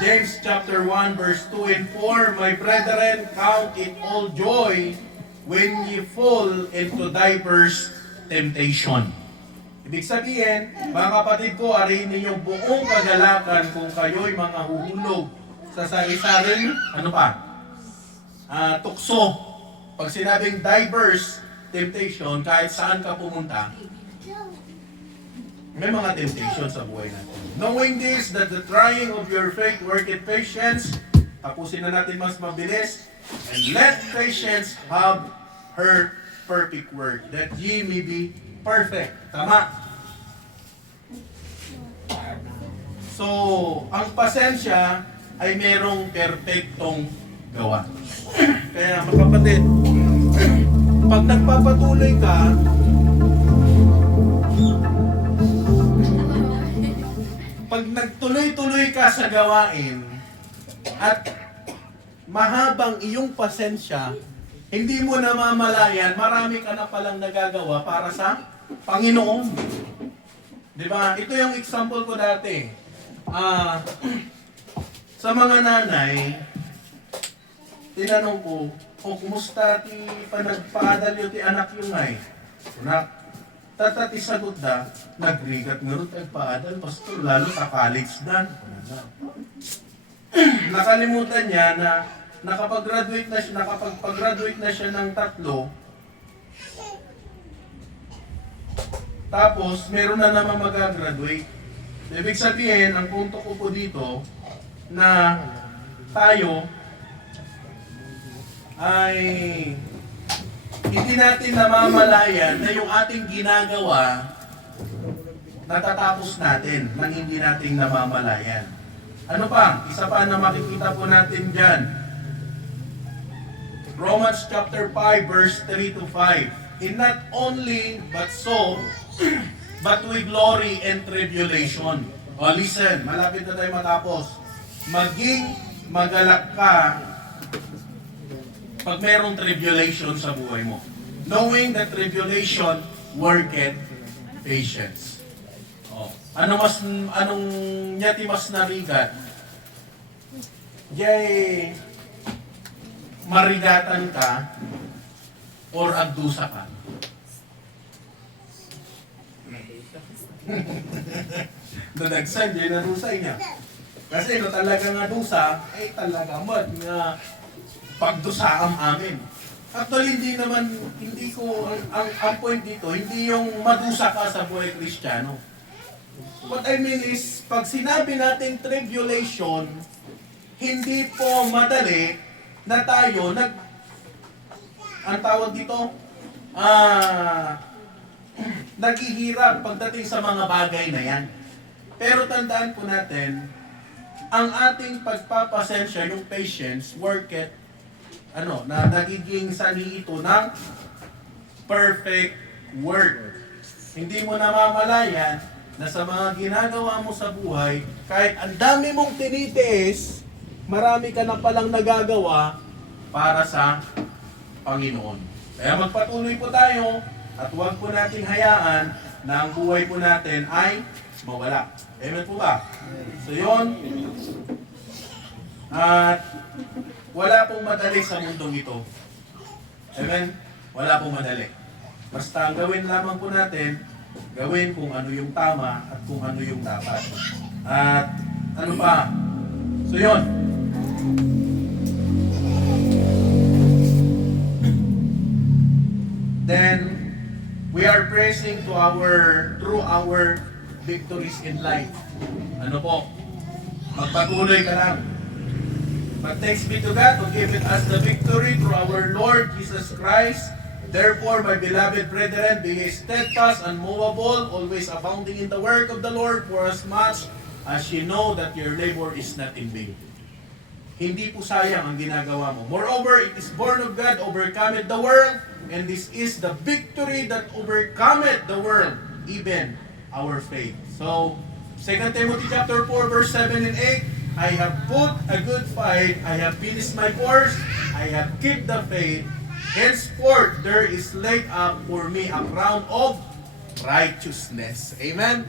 James chapter 1 verse 2 and 4. My brethren, count it all joy when ye fall into diverse temptation. Ibig sabihin, mga kapatid ko, ariin ninyong buong kagalakan kung kayo'y mga huhulog sa sari-saring, tukso pag sinabing diverse temptation, kahit saan ka pumunta, may mga temptation sa buhay natin. Knowing this, that the trying of your faith worketh patience, tapusin na natin mas mabilis, and let patience have her perfect work, that ye may be perfect. Tama? So, ang pasensya ay merong perpektong gawa. Kaya mga kapatid, pag nagpapatuloy ka, pag nagtuloy-tuloy ka sa gawain at mahabang iyong pasensya, hindi mo namamalayan, marami ka na palang nagagawa para sa Panginoon. Diba? Ito yung example ko dati. Sa mga nanay, tinanong ko, kumusta ti panagpaadal yun ti anak yung ay? Anak, tatati sagot da, nagrigat nga rin tagpaadal, pastor, lalo sa college dan. Nakalimutan niya na nakapag-graduate na siya ng 3, tapos meron na naman mag-graduate. Ibig sabihin, ang punto ko po dito, na tayo ay hindi natin namamalayan na yung ating ginagawa natatapos natin nang hindi natin namamalayan. Ano pa? Isa pa na makikita po natin dyan. Romans chapter 5 verse 3 to 5. In not only but so, but with glory and tribulation. O listen, malapit na tayo matapos. Maging magalak ka pag mayroong tribulation sa buhay mo. Knowing that tribulation worketh patience. Oh. Anong nyati mas narigat? Yay, marigatan ka or agdusa ka. Dadagsan, yun ang rusay niya. Kasi no talaga nga dusa, ay talaga mag nga pagdusaam amin. Actually, hindi ko, ang point dito, hindi yung madusa ka sa buhay Kristiyano. What I mean is, pag sinabi natin tribulation, hindi po madali na tayo ang tawag dito, naghihirap pagdating sa mga bagay na yan. Pero tandaan po natin, ang ating pagpapasensya, yung patience, worketh, na nagiging sanhi ito ng perfect work. Hindi mo namamalayan na sa mga ginagawa mo sa buhay, kahit ang dami mong tinitiis, marami ka na palang nagagawa para sa Panginoon. Kaya magpatuloy po tayo at huwag po natin hayaan na ang buhay po natin ay mawala. Amen po ba? So yun. At wala pong madali sa mundong ito. Amen? Wala pong madali. Basta ang gawin lamang po natin, gawin kung ano yung tama at kung ano yung dapat. At ano pa? So yun. Then, we are praising through our victories in life. Ano po? Magpatuloy ka lang. But thanks be to God who gave us the victory through our Lord Jesus Christ. Therefore, my beloved brethren, be steadfast, unmovable, always abounding in the work of the Lord, for as much as you know that your labor is not in vain. Hindi po sayang ang ginagawa mo. Moreover, it is born of God, overcometh the world, and this is the victory that overcometh the world, even our faith. So, 2 Timothy chapter 4, verse 7 and 8, I have put a good fight, I have finished my course, I have kept the faith. Henceforth, there is laid up for me a crown of righteousness. Amen?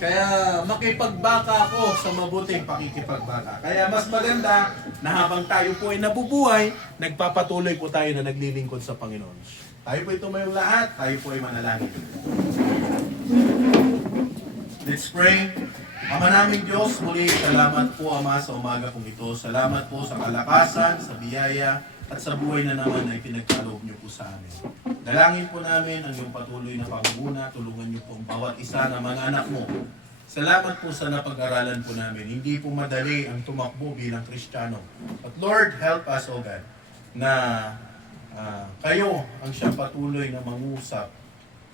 Kaya makipagbaka ako sa mabuting pakikipagbaka. Kaya mas maganda na habang tayo po ay nabubuhay, nagpapatuloy po tayo na naglilingkod sa Panginoon. Tayo po tumayong lahat, tayo po ay manalangin. Let's pray. Ama naming Diyos, muli salamat po Ama sa umaga pong ito. Salamat po sa kalakasan, sa biyaya, at sa buhay na naman ay pinagkaloob niyo po sa amin. Dalangin po namin ang iyong patuloy na pangunguna, tulungan niyo po ang bawat isa ng mga anak mo. Salamat po sa napag-aralan po namin. Hindi po madali ang tumakbo bilang Kristiyano. But Lord, help us, O God, na kayo ang siyang patuloy na mangusap,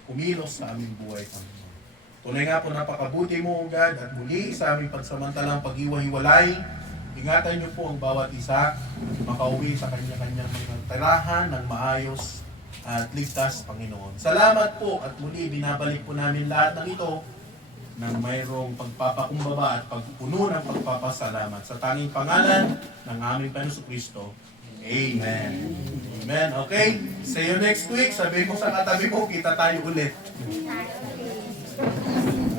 kumilos sa aming buhay, Panginoon. Tunay nga po napakabuti mo, O God, at muli sa aming pagsamantalang pag-iwa-hiwalay, ingatan niyo po ang bawat isa, makauwi sa kanya-kanyang mga tirahan ng maayos at ligtas, Panginoon. Salamat po at muli binabalik po namin lahat ng ito ng mayroong pagpapakumbaba at pagpuno ng pagpapasalamat sa tanging pangalan ng aming Panginoon Amen. Amen. Okay? See you next week. Sabi mo sa katabi mo, kita tayo ulit.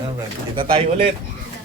Alright. Kita tayo ulit.